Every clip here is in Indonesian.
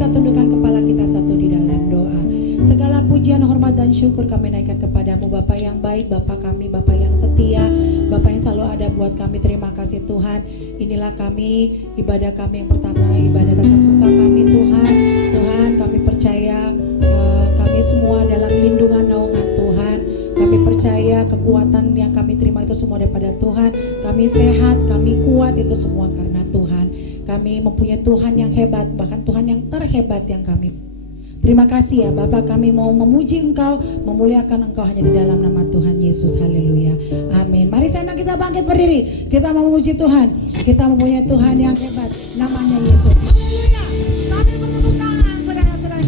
kita tundukkan kepala kita satu di dalam doa. Segala pujian, hormat dan syukur kami naikkan kepadamu Bapa yang baik, Bapa kami, Bapa yang setia, Bapa yang selalu ada buat kami. Terima kasih Tuhan. Inilah kami, ibadah kami yang pertama, ibadah tatap muka kami Tuhan. Tuhan, kami percaya kami semua dalam lindungan naungan Tuhan. Kami percaya kekuatan yang kami terima itu semua daripada Tuhan. Kami sehat, kami kuat, itu semua karena Tuhan. Kami mempunyai Tuhan yang hebat, bahkan Tuhan yang terhebat yang kami. Terima kasih ya Bapak, kami mau memuji Engkau, memuliakan Engkau hanya di dalam nama Tuhan Yesus. Haleluya. Amin. Mari senang kita bangkit berdiri. Kita mau memuji Tuhan. Kita mempunyai Tuhan yang hebat, namanya Yesus. Haleluya. Sambil bertepuk tangan, saudara-saudara.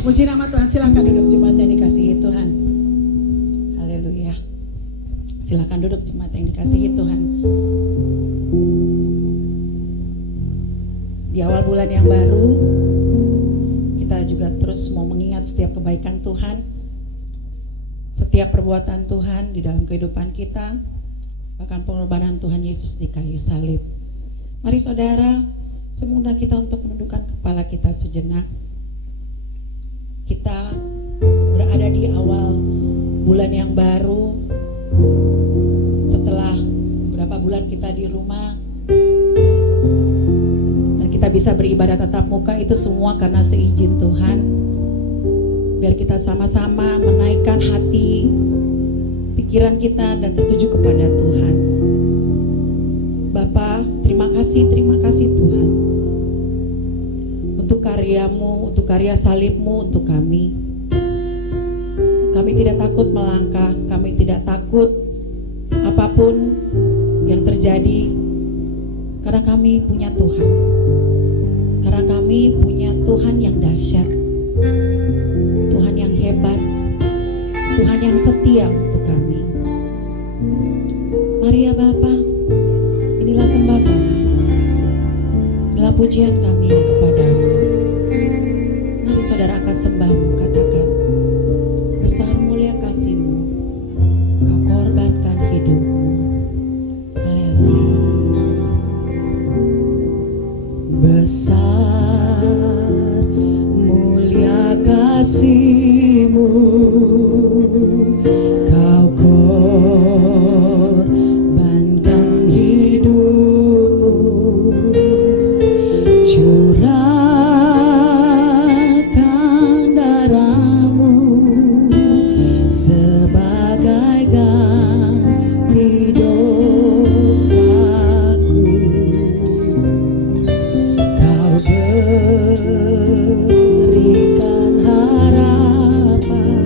Puji nama Tuhan, silakan duduk jemaat yang dikasihi Tuhan. Haleluya. Silakan duduk jemaat yang dikasihi Tuhan. Di awal bulan yang baru, kita juga terus mau mengingat setiap kebaikan Tuhan, setiap perbuatan Tuhan di dalam kehidupan kita, bahkan pengorbanan Tuhan Yesus di kayu salib. Mari saudara, saya mengundang kita untuk menundukkan kepala kita sejenak. Kita berada di awal bulan yang baru, setelah beberapa bulan kita di rumah, dan kita bisa beribadah tatap muka, itu semua karena seizin Tuhan. Biar kita sama-sama menaikkan hati, pikiran kita dan tertuju kepada Tuhan. Bapa, terima kasih Tuhan untuk karyamu, untuk karya salibmu untuk kami. Kami tidak takut melangkah, kami tidak takut apapun yang terjadi, karena kami punya Tuhan. Karena kami punya Tuhan yang dahsyat, Tuhan yang hebat, Tuhan yang setia untuk kami. Mari ya Bapa, inilah sembah kami, inilah pujian kami kepadamu. Mari saudara angkat sembahmu, katakan, besar mulia kasih-Mu, Kau korbankan hidupmu. Haleluya. Besar mulia kasih-Mu, Kau korbankan hidupmu, curahkan darahmu sebagai ganti dosaku. Kau berikan harapan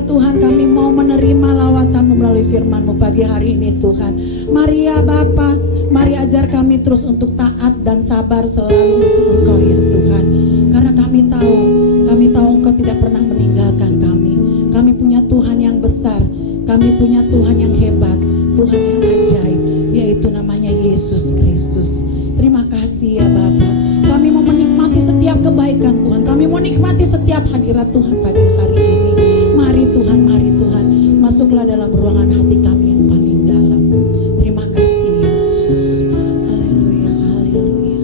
ya Tuhan, kami mau menerima lawatan-Mu melalui firman-Mu pagi hari ini Tuhan. Mari ya Bapa, mari ajar kami terus untuk taat dan sabar selalu untuk Engkau ya Tuhan. Karena kami tahu Engkau tidak pernah meninggalkan kami. Kami punya Tuhan yang besar, kami punya Tuhan yang hebat, Tuhan yang ajaib, yaitu namanya Yesus Kristus. Terima kasih ya Bapa. Kami mau menikmati setiap kebaikan Tuhan. Kami mau nikmati setiap hadirat Tuhan pagi hari ini. Mari Tuhan, masuklah dalam ruangan hati kami yang paling dalam. Terima kasih Yesus. Haleluya, haleluya.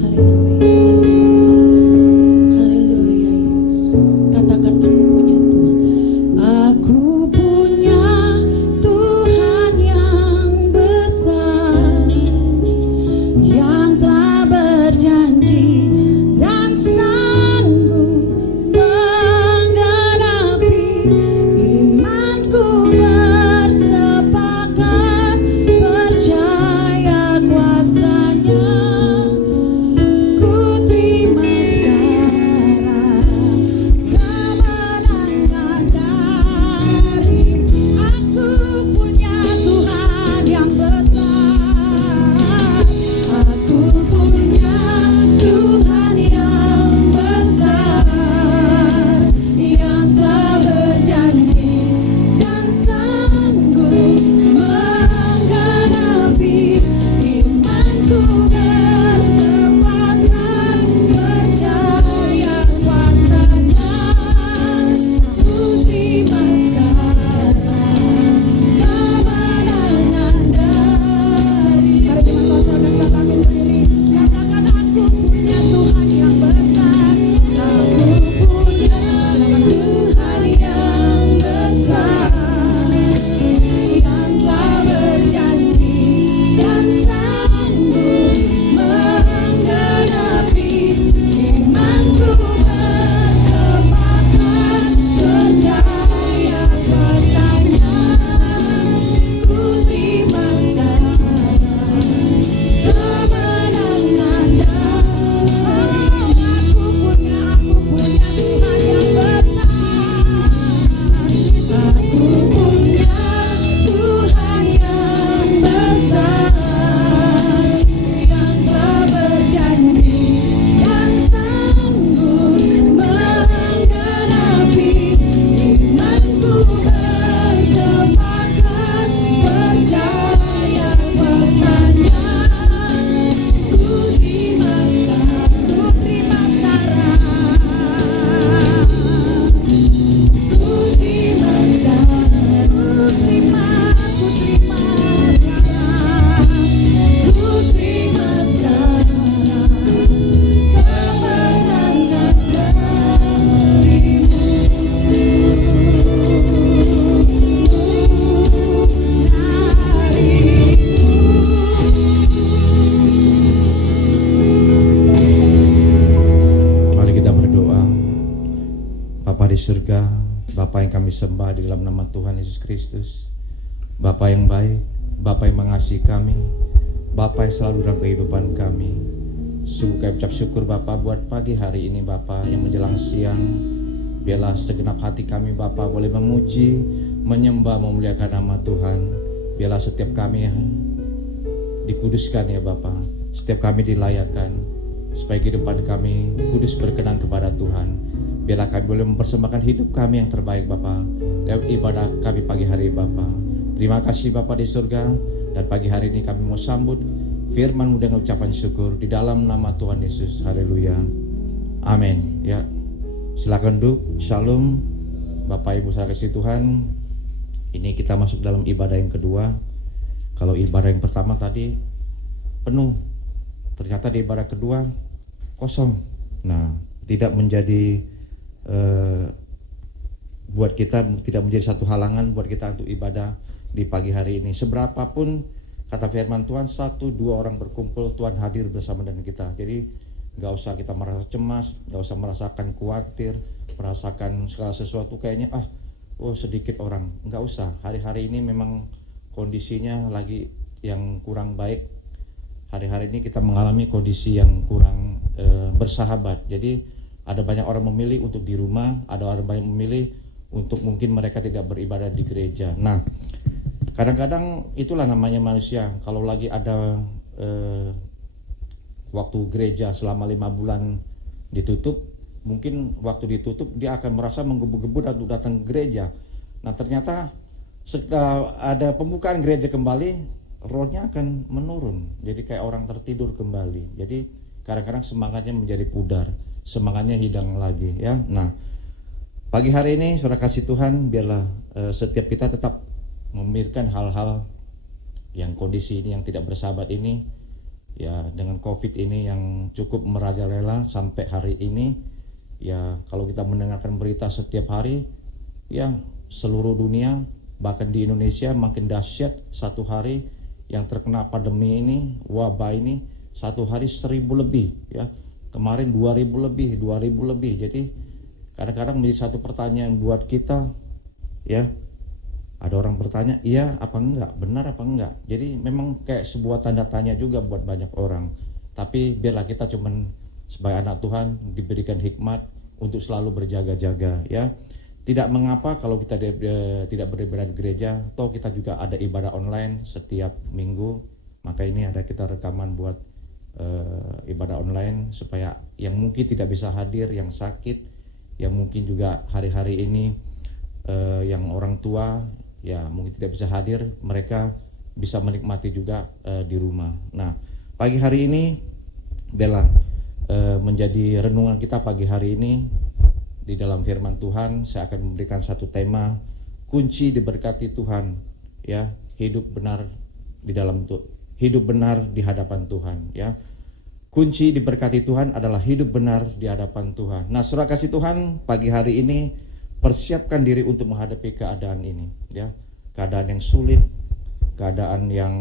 Haleluya. Haleluya Yesus. Katakan aku punya Tuhan. Aku punya Tuhan yang besar, yang telah berjanji dan sanggup menggenapi imanku, bersepakat percaya kuasanya. Ku terima sekarang kemenangan dari aku punya Tuhan yang besar. Aku punya Tuhan yang besar, yang telah berjanji dan sanggup menggenapi imanku, bersepakat percaya kuasanya. Ku terima sekarang kemenangan dari. Mari kita katakan kami berdiri. Katakan aku punya Tuhan yang besar. Aku punya Tuhan yang besar, yang telah berjanji dan sanggup menggenapi imanku, bersepakat percaya kuasanya. Ku terima sekarang kemenangan dari. Aku punya Tuhan yang besar. Aku punya Tuhan yang besar, yang telah berjanji dan sanggup menggenapi imanku, bersepakat percaya kuasanya. Ku terima sekarang, ku terima sekarang, ku terima sekarang, ku terima sekarang, ku terima sekarang kemenangan darimu. Mari kita berdoa. Bapa di surga, Bapa yang kami sembah di dalam nama Tuhan Yesus Kristus, Bapa yang baik, Bapa yang mengasihi kami, Bapa yang selalu dalam kehidupan kami. Sungguh kami ucap syukur Bapa buat pagi hari ini Bapa yang menjelang siang. Biarlah segenap hati kami Bapa boleh memuji, menyembah, memuliakan nama Tuhan. Biarlah setiap kami dikuduskan ya Bapa, setiap kami dilayakan, supaya kehidupan kami kudus berkenan kepada Tuhan. Biarlah kami boleh mempersembahkan hidup kami yang terbaik Bapa lewat ibadah kami pagi hari Bapa. Terima kasih Bapa di surga, dan pagi hari ini kami mau sambut firman-Mu dengan ucapan syukur di dalam nama Tuhan Yesus. Haleluya. Amin. Ya, silakan duduk. Shalom Bapak Ibu saudara kasih Tuhan. Ini kita masuk dalam ibadah yang kedua. Kalau ibadah yang pertama tadi penuh, ternyata di ibadah kedua kosong. Nah, tidak menjadi buat kita, tidak menjadi satu halangan buat kita untuk ibadah di pagi hari ini. Seberapapun kata firman Tuhan, 1-2 orang berkumpul, Tuhan hadir bersama dengan kita. Jadi gak usah kita merasa cemas, gak usah merasakan khawatir, merasakan segala sesuatu kayaknya sedikit orang. Gak usah. Hari-hari ini memang kondisinya lagi yang kurang baik. Hari-hari ini kita mengalami kondisi yang kurang bersahabat. Jadi ada banyak orang memilih untuk di rumah, ada orang banyak memilih untuk mungkin mereka tidak beribadah di gereja. Nah, kadang-kadang itulah namanya manusia. Kalau lagi ada waktu gereja selama 5 bulan ditutup, mungkin waktu ditutup dia akan merasa menggebu-gebu untuk datang ke gereja. Nah, ternyata setelah ada pembukaan gereja kembali, rohnya akan menurun. Jadi kayak orang tertidur kembali. Jadi kadang-kadang semangatnya menjadi pudar, semangatnya hilang lagi ya. Nah, pagi hari ini saudara kasih Tuhan, biarlah setiap kita tetap memikirkan hal-hal yang kondisi ini yang tidak bersahabat ini, ya dengan COVID ini yang cukup merajalela sampai hari ini. Ya kalau kita mendengarkan berita setiap hari, ya seluruh dunia bahkan di Indonesia makin dahsyat. Satu hari yang terkena pandemi ini, wabah ini, satu hari 1.000 lebih ya. Kemarin 2.000 lebih. Jadi kadang-kadang menjadi satu pertanyaan buat kita ya. Ada orang bertanya, iya apa enggak, benar apa enggak. Jadi memang kayak sebuah tanda tanya juga buat banyak orang. Tapi biarlah kita cuman sebagai anak Tuhan diberikan hikmat untuk selalu berjaga-jaga ya. Tidak mengapa kalau kita tidak beribadah di gereja, toh kita juga ada ibadah online setiap minggu. Maka ini ada kita rekaman buat ibadah online supaya yang mungkin tidak bisa hadir, yang sakit, yang mungkin juga hari-hari ini yang orang tua ya mungkin tidak bisa hadir, mereka bisa menikmati juga di rumah. Nah, pagi hari ini biarlah menjadi renungan kita pagi hari ini. Di dalam firman Tuhan saya akan memberikan satu tema, kunci diberkati Tuhan ya, hidup benar di hadapan Tuhan ya. Kunci diberkati Tuhan adalah hidup benar di hadapan Tuhan. Nah, saudara kasih Tuhan, pagi hari ini persiapkan diri untuk menghadapi keadaan ini ya. Keadaan yang sulit, keadaan yang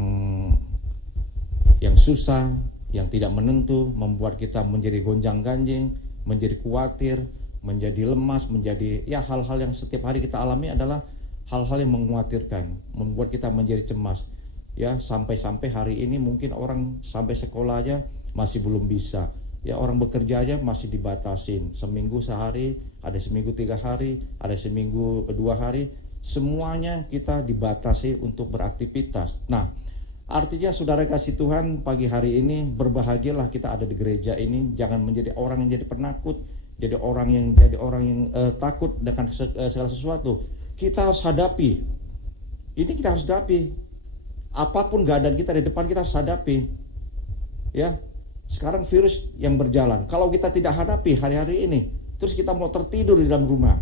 susah, yang tidak menentu, membuat kita menjadi gonjang-ganjing, menjadi khawatir, menjadi lemas, menjadi ya hal-hal yang setiap hari kita alami adalah hal-hal yang mengkhawatirkan, membuat kita menjadi cemas. Ya, sampai-sampai hari ini mungkin orang sampai sekolah aja masih belum bisa. Ya, orang bekerja aja masih dibatasin. Seminggu sehari, ada seminggu 3 hari, ada seminggu 2 hari. Semuanya kita dibatasi untuk beraktivitas. Nah, artinya saudara kasih Tuhan, pagi hari ini berbahagialah kita ada di gereja ini. Jangan menjadi orang yang jadi penakut, jadi orang yang takut dengan segala sesuatu. Kita harus hadapi. Ini kita harus hadapi. Apapun keadaan kita di depan, kita harus hadapi. Ya. Sekarang virus yang berjalan. Kalau kita tidak hadapi hari-hari ini, terus kita mau tertidur di dalam rumah,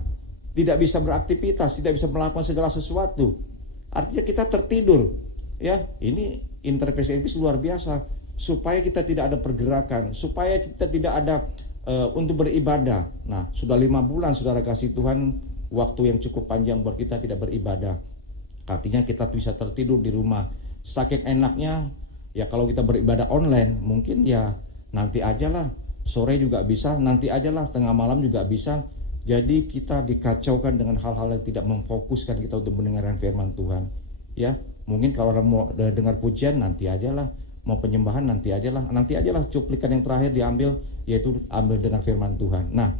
tidak bisa beraktivitas, tidak bisa melakukan segala sesuatu, artinya kita tertidur. Ya, ini intervensi luar biasa supaya kita tidak ada pergerakan, supaya kita tidak ada untuk beribadah. Nah, sudah 5 bulan saudara kasih Tuhan, waktu yang cukup panjang buat kita tidak beribadah. Artinya kita bisa tertidur di rumah. Saking enaknya ya kalau kita beribadah online, mungkin ya nanti aja lah, sore juga bisa, nanti aja lah, tengah malam juga bisa. Jadi kita dikacaukan dengan hal-hal yang tidak memfokuskan kita untuk mendengarkan firman Tuhan. Ya, mungkin kalau orang mau dengar pujian nanti aja lah, mau penyembahan nanti aja lah, cuplikan yang terakhir diambil, yaitu ambil dengan firman Tuhan. Nah,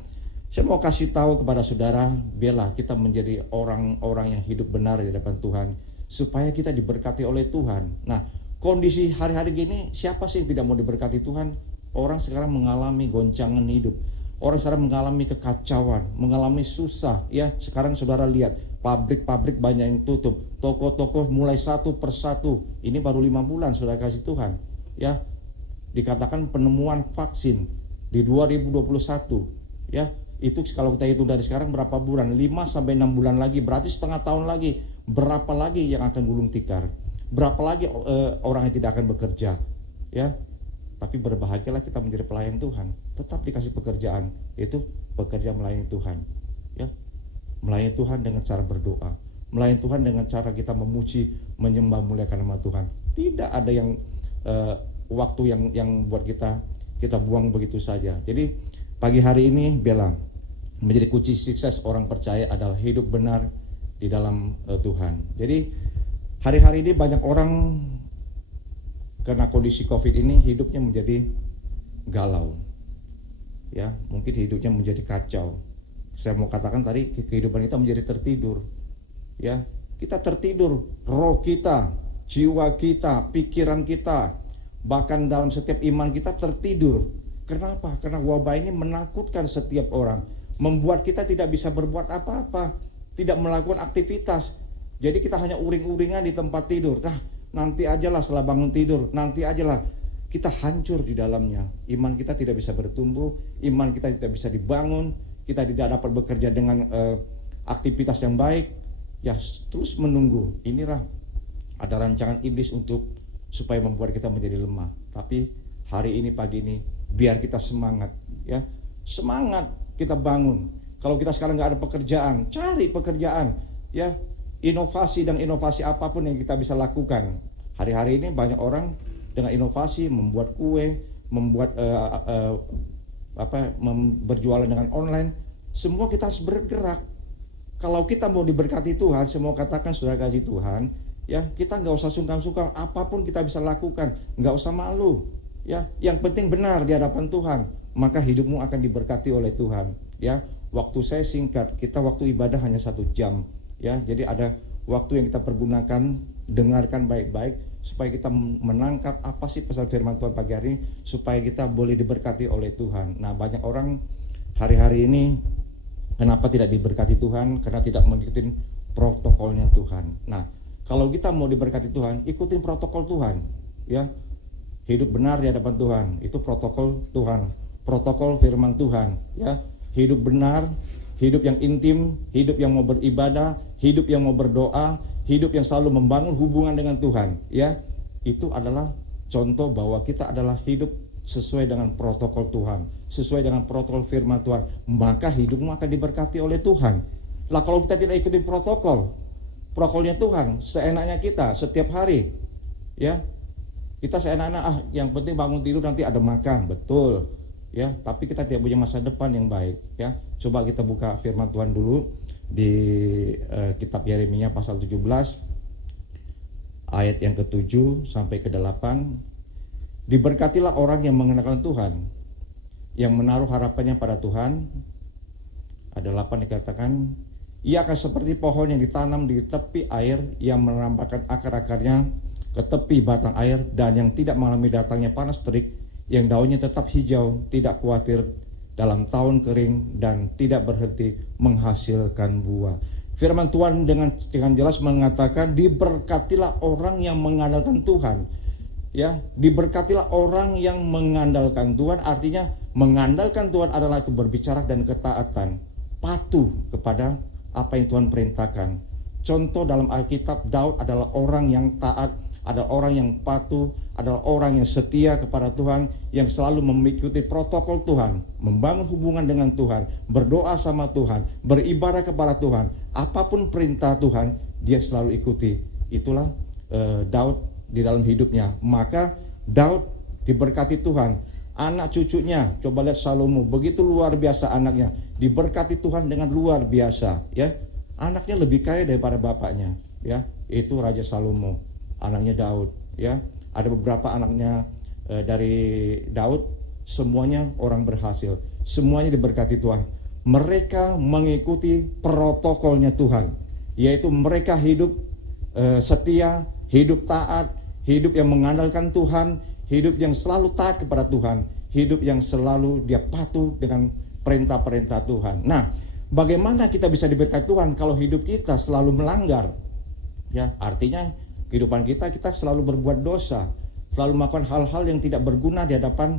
saya mau kasih tahu kepada saudara, biarlah kita menjadi orang-orang yang hidup benar di hadapan Tuhan, supaya kita diberkati oleh Tuhan. Nah, kondisi hari-hari gini, siapa sih yang tidak mau diberkati Tuhan? Orang sekarang mengalami goncangan hidup, orang sekarang mengalami kekacauan, mengalami susah. Ya, sekarang saudara lihat, pabrik-pabrik banyak yang tutup, toko-toko mulai satu persatu. Ini baru 5 bulan saudara kasih Tuhan. Ya, dikatakan penemuan vaksin di 2021. Ya, itu kalau kita hitung dari sekarang berapa bulan? 5-6 bulan lagi, berarti setengah tahun lagi. Berapa lagi yang akan gulung tikar? Berapa lagi orang yang tidak akan bekerja? Ya, tapi berbahagialah kita menjadi pelayan Tuhan. Tetap dikasih pekerjaan, yaitu bekerja melayani Tuhan. Ya, melayani Tuhan dengan cara berdoa, melayani Tuhan dengan cara kita memuji, menyembah, muliakan nama Tuhan. Tidak ada yang waktu yang buat kita buang begitu saja. Jadi pagi hari ini biarlah menjadi kunci sukses orang percaya adalah hidup benar di dalam Tuhan. Jadi hari-hari ini banyak orang karena kondisi COVID ini hidupnya menjadi galau. Ya, mungkin hidupnya menjadi kacau. Saya mau katakan tadi kehidupan kita menjadi tertidur. Ya, kita tertidur, roh kita, jiwa kita, pikiran kita, bahkan dalam setiap iman kita tertidur. Kenapa? Karena wabah ini menakutkan setiap orang, membuat kita tidak bisa berbuat apa-apa, tidak melakukan aktivitas. Jadi kita hanya uring-uringan di tempat tidur. Nah, nanti ajalah setelah bangun tidur, nanti ajalah. Kita hancur di dalamnya. Iman kita tidak bisa bertumbuh, iman kita tidak bisa dibangun, kita tidak dapat bekerja dengan aktivitas yang baik. Ya, terus menunggu. Inilah ada rancangan iblis untuk supaya membuat kita menjadi lemah. Tapi hari ini, pagi ini, biar kita semangat, ya, semangat kita bangun. Kalau kita sekarang nggak ada pekerjaan, cari pekerjaan, ya, inovasi dan inovasi apapun yang kita bisa lakukan. Hari-hari ini banyak orang dengan inovasi membuat kue, membuat berjualan dengan online. Semua kita harus bergerak. Kalau kita mau diberkati Tuhan, saya mau katakan saudara kasih Tuhan, ya, kita nggak usah sungkan-sungkan, apapun kita bisa lakukan, nggak usah malu, ya. Yang penting benar di hadapan Tuhan, maka hidupmu akan diberkati oleh Tuhan, ya. Waktu saya singkat, kita waktu ibadah hanya 1 jam, ya. Jadi ada waktu yang kita pergunakan, dengarkan baik-baik supaya kita menangkap apa sih pesan firman Tuhan pagi hari ini, supaya kita boleh diberkati oleh Tuhan. Nah, banyak orang hari-hari ini kenapa tidak diberkati Tuhan? Karena tidak mengikuti protokolnya Tuhan. Nah, kalau kita mau diberkati Tuhan, ikutin protokol Tuhan, ya. Hidup benar di hadapan Tuhan, itu protokol Tuhan, protokol firman Tuhan, ya. Hidup benar, hidup yang intim, hidup yang mau beribadah, hidup yang mau berdoa, hidup yang selalu membangun hubungan dengan Tuhan, ya. Itu adalah contoh bahwa kita adalah hidup sesuai dengan protokol Tuhan, sesuai dengan protokol firman Tuhan, maka hidupmu akan diberkati oleh Tuhan. Lah kalau kita tidak ikuti protokolnya Tuhan, seenaknya kita setiap hari, ya, kita seenaknya, yang penting bangun tidur nanti ada makan, betul, ya, tapi kita tidak punya masa depan yang baik, ya. Coba kita buka firman Tuhan dulu di kitab Yeremia pasal 17 ayat yang ke-7 sampai ke-8. Diberkatilah orang yang mengenalkan Tuhan, yang menaruh harapannya pada Tuhan. Ada 8 dikatakan, ia akan seperti pohon yang ditanam di tepi air, yang menampakkan akar-akarnya ke tepi batang air, dan yang tidak mengalami datangnya panas terik, yang daunnya tetap hijau, tidak khawatir dalam tahun kering, dan tidak berhenti menghasilkan buah. Firman Tuhan dengan jelas mengatakan, diberkatilah orang yang mengandalkan Tuhan. Ya, diberkatilah orang yang mengandalkan Tuhan, artinya mengandalkan Tuhan adalah itu berbicara dan ketaatan, patuh kepada apa yang Tuhan perintahkan. Contoh dalam Alkitab, Daud adalah orang yang taat, adalah orang yang patuh, adalah orang yang setia kepada Tuhan, yang selalu mengikuti protokol Tuhan, membangun hubungan dengan Tuhan, berdoa sama Tuhan, beribadah kepada Tuhan. Apapun perintah Tuhan, dia selalu ikuti. Itulah Daud di dalam hidupnya. Maka Daud diberkati Tuhan. Anak cucunya, coba lihat Salomo, begitu luar biasa anaknya, diberkati Tuhan dengan luar biasa, ya. Anaknya lebih kaya daripada bapaknya, ya. Itu Raja Salomo, anaknya Daud, ya. Ada beberapa anaknya dari Daud, semuanya orang berhasil, semuanya diberkati Tuhan. Mereka mengikuti protokolnya Tuhan, yaitu mereka hidup setia, hidup taat, hidup yang mengandalkan Tuhan, hidup yang selalu taat kepada Tuhan, hidup yang selalu dia patuh dengan perintah-perintah Tuhan. Nah, bagaimana kita bisa diberkati Tuhan kalau hidup kita selalu melanggar? Ya, artinya kehidupan kita selalu berbuat dosa, selalu melakukan hal-hal yang tidak berguna di hadapan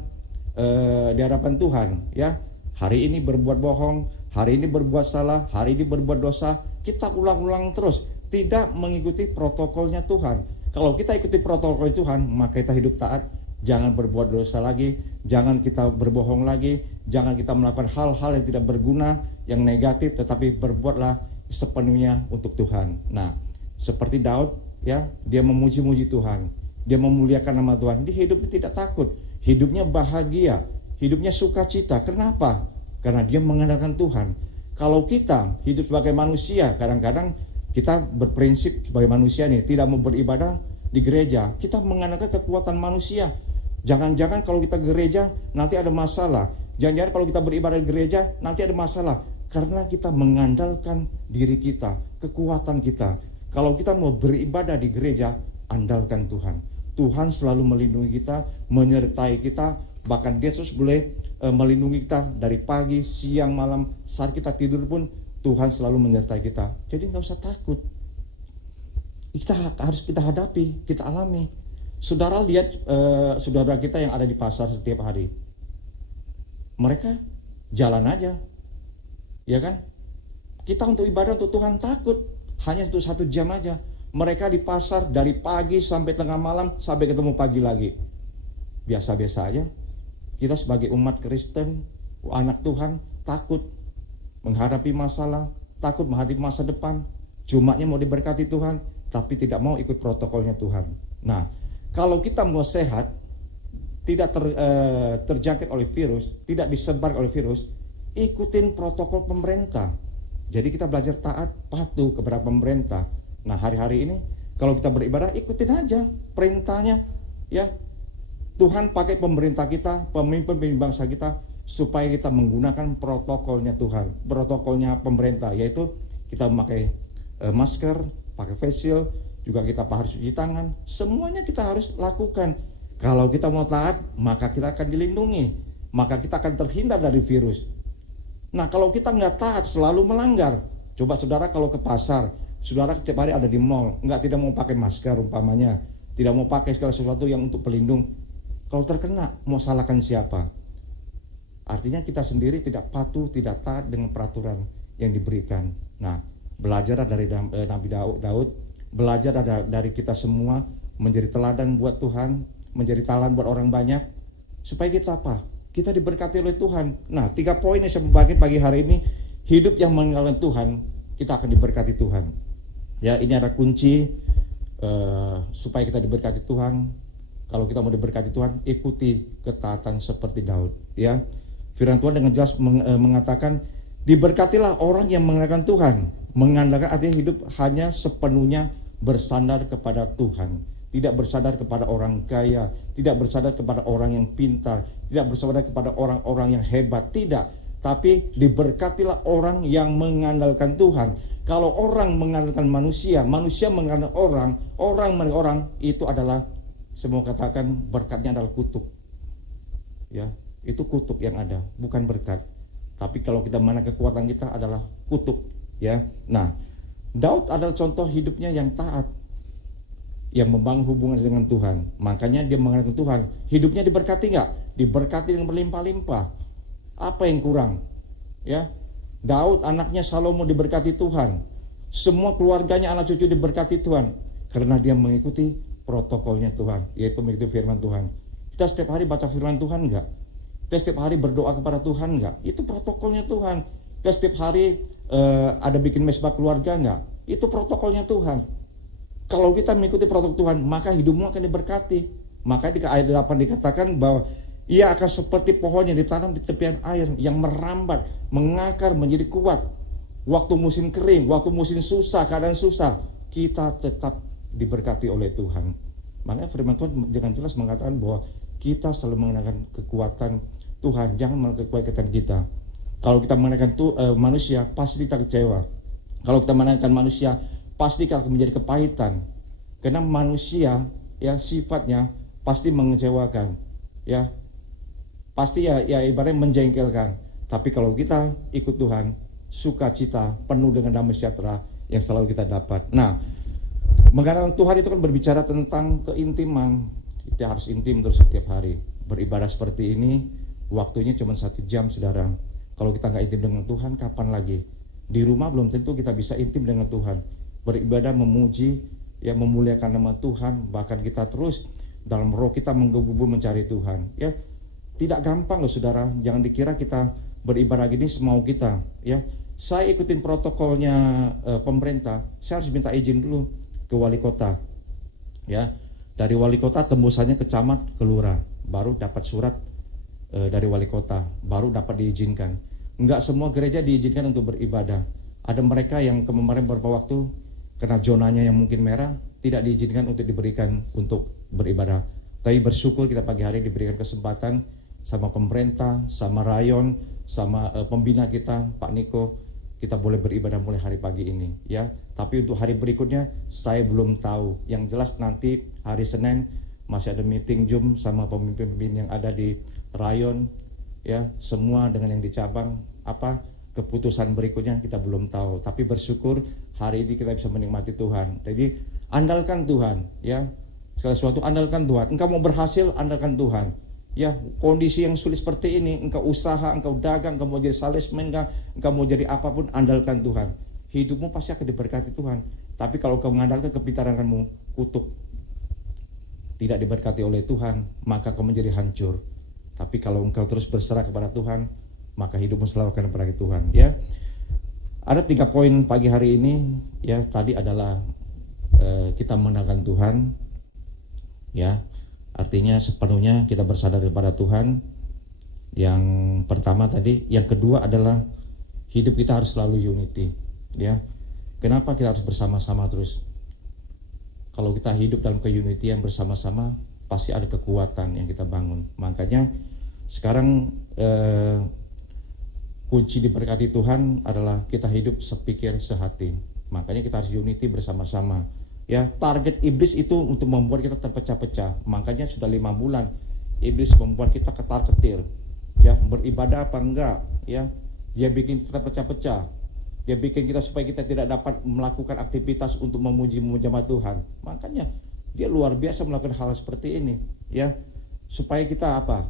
Tuhan, ya. Hari ini berbuat bohong, hari ini berbuat salah, hari ini berbuat dosa, kita ulang-ulang terus, tidak mengikuti protokolnya Tuhan. Kalau kita ikuti protokol Tuhan, maka kita hidup taat, jangan berbuat dosa lagi, jangan kita berbohong lagi, jangan kita melakukan hal-hal yang tidak berguna, yang negatif, tetapi berbuatlah sepenuhnya untuk Tuhan. Nah, seperti Daud, ya, dia memuji-muji Tuhan, dia memuliakan nama Tuhan, dia hidupnya tidak takut, hidupnya bahagia, hidupnya sukacita. Kenapa? Karena dia mengandalkan Tuhan. Kalau kita hidup sebagai manusia, kadang-kadang kita berprinsip sebagai manusia nih, tidak mau beribadah di gereja, kita mengandalkan kekuatan manusia. Jangan-jangan kalau kita gereja nanti ada masalah. Jangan-jangan kalau kita beribadah di gereja nanti ada masalah. Karena kita mengandalkan diri kita, kekuatan kita. Kalau kita mau beribadah di gereja, andalkan Tuhan. Tuhan selalu melindungi kita, menyertai kita, bahkan Dia terus boleh melindungi kita dari pagi, siang, malam. Saat kita tidur pun Tuhan selalu menyertai kita. Jadi nggak usah takut. Harus kita hadapi, kita alami. Saudara lihat saudara kita yang ada di pasar setiap hari. Mereka jalan aja, ya kan? Kita untuk ibadah untuk Tuhan takut, hanya untuk 1 jam aja. Mereka di pasar dari pagi sampai tengah malam, sampai ketemu pagi lagi. Biasa-biasa aja. Kita sebagai umat Kristen, anak Tuhan, takut menghadapi masalah, takut menghadapi masa depan. Jumatnya mau diberkati Tuhan, tapi tidak mau ikut protokolnya Tuhan. Nah, kalau kita mau sehat, tidak terjangkit oleh virus, tidak disebar oleh virus, ikutin protokol pemerintah. Jadi kita belajar taat, patuh kepada pemerintah. Nah, hari-hari ini kalau kita beribadah, ikutin aja perintahnya, ya. Tuhan pakai pemerintah kita, pemimpin bangsa kita, supaya kita menggunakan protokolnya Tuhan, protokolnya pemerintah, yaitu kita memakai masker, pakai face shield, juga kita harus cuci tangan. Semuanya kita harus lakukan. Kalau kita mau taat, maka kita akan dilindungi, maka kita akan terhindar dari virus. Nah, kalau kita nggak taat, selalu melanggar. Coba saudara kalau ke pasar, saudara setiap hari ada di mall, tidak mau pakai masker umpamanya, tidak mau pakai segala sesuatu yang untuk pelindung. Kalau terkena, mau salahkan siapa? Artinya kita sendiri tidak patuh, tidak taat dengan peraturan yang diberikan. Nah, belajar dari Nabi Daud, belajar dari kita semua, menjadi teladan buat Tuhan, menjadi teladan buat orang banyak, supaya kita apa? Kita diberkati oleh Tuhan. Nah, 3 poin yang saya membagi pagi hari ini, hidup yang mengenal Tuhan, kita akan diberkati Tuhan. Ya, ini ada kunci supaya kita diberkati Tuhan. Kalau kita mau diberkati Tuhan, ikuti ketaatan seperti Daud. Ya, firman Tuhan dengan jelas mengatakan, diberkatilah orang yang mengandalkan Tuhan. Mengandalkan artinya hidup hanya sepenuhnya bersandar kepada Tuhan, tidak bersandar kepada orang kaya, tidak bersandar kepada orang yang pintar, tidak bersandar kepada orang-orang yang hebat, tidak. Tapi diberkatilah orang yang mengandalkan Tuhan. Kalau orang mengandalkan manusia, manusia mengandalkan orang mengandalkan orang, itu adalah, semua katakan, berkatnya adalah kutuk. Ya, itu kutuk yang ada, bukan berkat. Tapi kalau kita mana kekuatan kita adalah kutuk. Ya, nah, Daud adalah contoh hidupnya yang taat, yang membangun hubungan dengan Tuhan. Makanya dia mengandalkan Tuhan. Hidupnya diberkati nggak? Diberkati dengan berlimpah-limpah. Apa yang kurang? Ya, Daud anaknya Salomo diberkati Tuhan. Semua keluarganya, anak cucu diberkati Tuhan, karena dia mengikuti protokolnya Tuhan, yaitu mengikuti firman Tuhan. Kita setiap hari baca firman Tuhan nggak? Kita setiap hari berdoa kepada Tuhan nggak? Itu protokolnya Tuhan. Kita setiap hari ada bikin mesbah keluarga nggak? Itu protokolnya Tuhan. Kalau kita mengikuti protokol Tuhan, maka hidupmu akan diberkati. Maka di ayat 8 dikatakan bahwa ia akan seperti pohon yang ditanam di tepian air, yang merambat, mengakar menjadi kuat. Waktu musim kering, waktu musim susah, keadaan susah, kita tetap diberkati oleh Tuhan. Makanya firman Tuhan dengan jelas mengatakan bahwa kita selalu mengenakan kekuatan Tuhan, jangan mengenakan kekuatan kita. Kalau kita mengenakan manusia, pasti kita kecewa. Kalau kita mengenakan manusia, pasti akan menjadi kepahitan. Karena manusia, ya, sifatnya pasti mengecewakan, ya, pasti ya ibaratnya menjengkelkan. Tapi kalau kita ikut Tuhan, sukacita penuh dengan damai sejahtera yang selalu kita dapat. Nah, mengenal Tuhan itu kan berbicara tentang keintiman. Kita harus intim terus setiap hari. Beribadah seperti ini, waktunya cuma 1 jam, saudara. Kalau kita nggak intim dengan Tuhan, kapan lagi? Di rumah belum tentu kita bisa intim dengan Tuhan. Beribadah, memuji, ya, memuliakan nama Tuhan. Bahkan kita terus dalam roh kita menggebu-gebu mencari Tuhan. Ya, tidak gampang loh, saudara. Jangan dikira kita beribadah gini semau kita. Ya, saya ikutin protokolnya pemerintah. Saya harus minta izin dulu ke wali kota. Ya, dari wali kota tembusannya ke camat, ke lurah, baru dapat surat dari wali kota, baru dapat diizinkan. Enggak semua gereja diizinkan untuk beribadah. Ada mereka yang kemarin beberapa waktu karena zonanya yang mungkin merah, tidak diizinkan untuk diberikan untuk beribadah. Tapi bersyukur kita pagi hari diberikan kesempatan. sama pemerintah, sama rayon, sama pembina kita, Pak Niko, kita boleh beribadah mulai hari pagi ini, ya. Tapi untuk hari berikutnya saya belum tahu. Yang jelas nanti hari Senin masih ada meeting Zoom sama pemimpin-pemimpin yang ada di rayon, ya, semua dengan yang di cabang. Apa keputusan berikutnya kita belum tahu. Tapi bersyukur hari ini kita bisa menikmati Tuhan. Jadi andalkan Tuhan, ya. Segala sesuatu andalkan Tuhan. Engkau mau berhasil, andalkan Tuhan. Ya, kondisi yang sulit seperti ini, engkau usaha, engkau dagang, engkau mau jadi salesman, engkau mau jadi apapun, andalkan Tuhan. Hidupmu pasti akan diberkati Tuhan. Tapi kalau kau mengandalkan kepintaranmu, kutuk, tidak diberkati oleh Tuhan, maka kau menjadi hancur. Tapi kalau engkau terus berserah kepada Tuhan, maka hidupmu selalu akan diberkati Tuhan. Ya, ada 3 poin pagi hari ini. Ya, tadi adalah kita mengenalkan Tuhan. Ya, artinya sepenuhnya kita bersandar kepada Tuhan. Yang pertama tadi, yang kedua adalah hidup kita harus selalu unity. Ya, kenapa kita harus bersama-sama terus? Kalau kita hidup dalam keunitian bersama-sama, pasti ada kekuatan yang kita bangun. Makanya sekarang kunci diberkati Tuhan adalah kita hidup sepikir sehati. Makanya kita harus unity bersama-sama. Ya, target iblis itu untuk membuat kita terpecah-pecah. Makanya sudah 5 bulan iblis membuat kita ketar-ketir. Ya, beribadah apa enggak? Ya, dia bikin kita pecah-pecah. Dia bikin kita supaya kita tidak dapat melakukan aktivitas untuk memuji menjamah Tuhan. Makanya dia luar biasa melakukan hal seperti ini. Ya, supaya kita apa?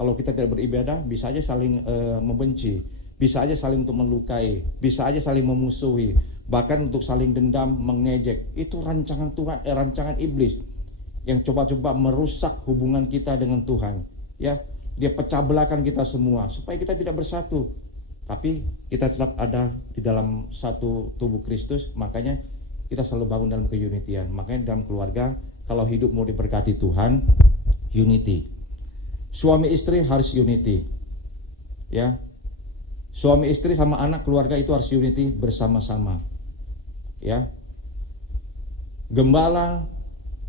Kalau kita tidak beribadah, bisa aja saling membenci, bisa aja saling untuk melukai, bisa aja saling memusuhi, bahkan untuk saling dendam, mengejek. Itu rancangan Tuhan, rancangan iblis yang coba-coba merusak hubungan kita dengan Tuhan. Ya, dia pecah belahkan kita semua supaya kita tidak bersatu. Tapi kita tetap ada di dalam satu tubuh Kristus. Makanya kita selalu bangun dalam keunitian. Makanya dalam keluarga, kalau hidup mau diberkati Tuhan, unity. Suami istri harus unity. Ya, suami istri sama anak keluarga itu harus unity bersama-sama. Ya, gembala,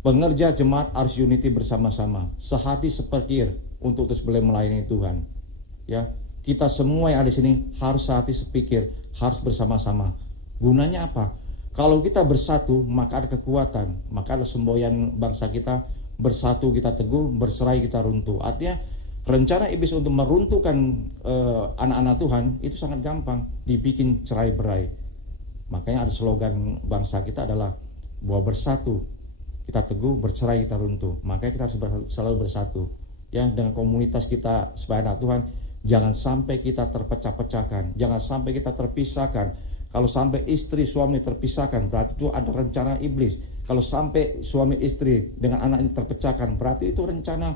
pengerja jemaat harus unity bersama-sama, sehati sepikir untuk terus boleh melayani Tuhan. Ya, kita semua yang ada di sini harus sehati sepikir, harus bersama-sama. Gunanya apa? Kalau kita bersatu, maka ada kekuatan, maka ada semboyan bangsa kita. Bersatu kita teguh, berserai kita runtuh. Artinya rencana iblis untuk meruntuhkan anak-anak Tuhan itu sangat gampang, dibikin cerai-berai. Makanya ada slogan bangsa kita adalah bahwa bersatu kita teguh, bercerai kita runtuh. Makanya kita harus selalu bersatu. Ya, dengan komunitas kita sebagai anak Tuhan, jangan sampai kita terpecah-pecahkan, jangan sampai kita terpisahkan. Kalau sampai istri suami terpisahkan, berarti itu ada rencana iblis. Kalau sampai suami istri dengan anak ini terpecahkan, berarti itu rencana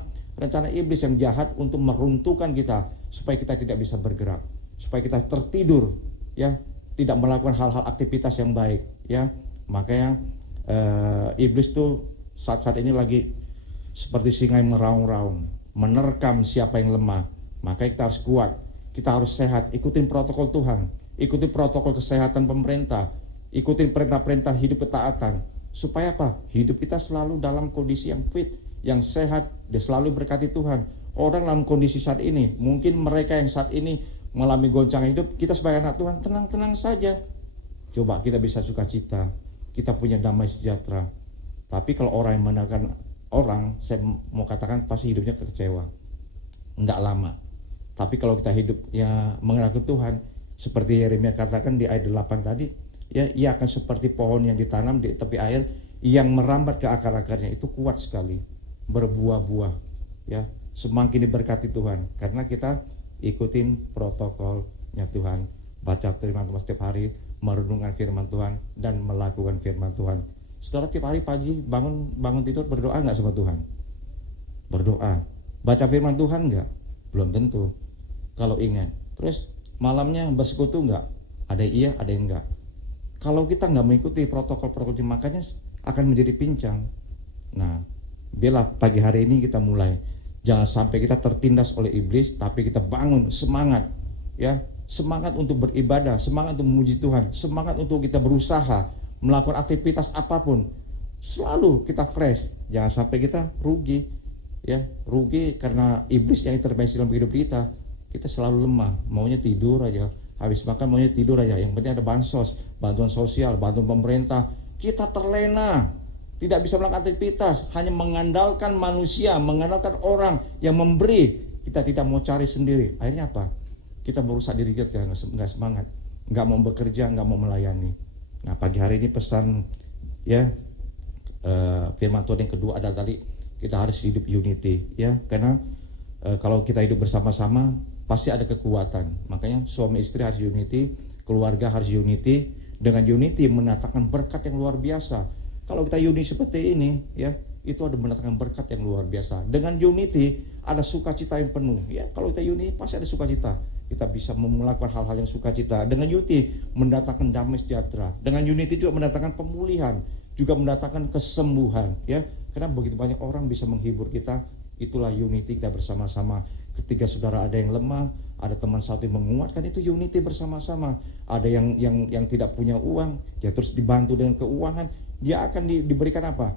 iblis yang jahat untuk meruntuhkan kita supaya kita tidak bisa bergerak, supaya kita tertidur, ya, tidak melakukan hal-hal aktivitas yang baik, ya. Makanya iblis tuh saat-saat ini lagi seperti singa yang meraung-raung, menerkam siapa yang lemah. Makanya kita harus kuat, kita harus sehat, ikutin protokol Tuhan, ikutin protokol kesehatan pemerintah, ikutin perintah-perintah hidup ketaatan. Supaya apa? Hidup kita selalu dalam kondisi yang fit, yang sehat, dia selalu berkati Tuhan. Orang dalam kondisi saat ini, mungkin mereka yang saat ini mengalami goncangan hidup, kita sebagai anak Tuhan tenang-tenang saja. Coba kita bisa sukacita, kita punya damai sejahtera. Tapi kalau orang yang menangkan orang, saya mau katakan pasti hidupnya kecewa, enggak lama. Tapi kalau kita hidup ya mengenal Tuhan, seperti Yeremia katakan di ayat 8 tadi, ya, ia akan seperti pohon yang ditanam di tepi air yang merambat ke akar-akarnya, itu kuat sekali, berbuah-buah, ya, semakin diberkati Tuhan karena kita ikutin protokolnya Tuhan, baca firman Tuhan setiap hari, merenungkan firman Tuhan dan melakukan firman Tuhan. Saudara tiap hari pagi bangun tidur berdoa enggak sama Tuhan? Berdoa. Baca firman Tuhan enggak? Belum tentu. Kalau ingat. Terus malamnya bersekutu enggak? Ada iya, ada yang enggak. Kalau kita enggak mengikuti protokol-protokol, makanya akan menjadi pincang. Nah, biarlah pagi hari ini kita mulai. Jangan sampai kita tertindas oleh iblis, tapi kita bangun semangat, ya, semangat untuk beribadah, semangat untuk memuji Tuhan, semangat untuk kita berusaha melakukan aktivitas apapun. Selalu kita fresh, jangan sampai kita rugi. Ya, rugi karena iblis yang intervensi dalam hidup kita. Kita selalu lemah, maunya tidur aja. Habis makan maunya tidur aja. Yang penting ada bansos, bantuan sosial, bantuan pemerintah. Kita terlena, tidak bisa melakukan aktivitas, hanya mengandalkan manusia, mengandalkan orang yang memberi. Kita tidak mau cari sendiri. Akhirnya apa? Kita merusak diri kita, nggak semangat, nggak mau bekerja, nggak mau melayani. Nah, pagi hari ini pesan ya firman Tuhan yang kedua adalah tadi kita harus hidup unity, ya, karena kalau kita hidup bersama-sama pasti ada kekuatan. Makanya suami istri harus unity, keluarga harus unity. Dengan unity mendatangkan berkat yang luar biasa. Kalau kita unity seperti ini, ya, itu ada mendatangkan berkat yang luar biasa. Dengan unity ada sukacita yang penuh. Ya, kalau kita unity pasti ada sukacita. Kita bisa melakukan hal-hal yang sukacita. Dengan unity mendatangkan damai sejahtera. Dengan unity juga mendatangkan pemulihan, juga mendatangkan kesembuhan. Ya, karena begitu banyak orang bisa menghibur kita. Itulah unity kita bersama-sama. Ketika saudara ada yang lemah, ada teman satu yang menguatkan, itu unity bersama-sama. Ada yang tidak punya uang, dia terus dibantu dengan keuangan, dia akan diberikan apa?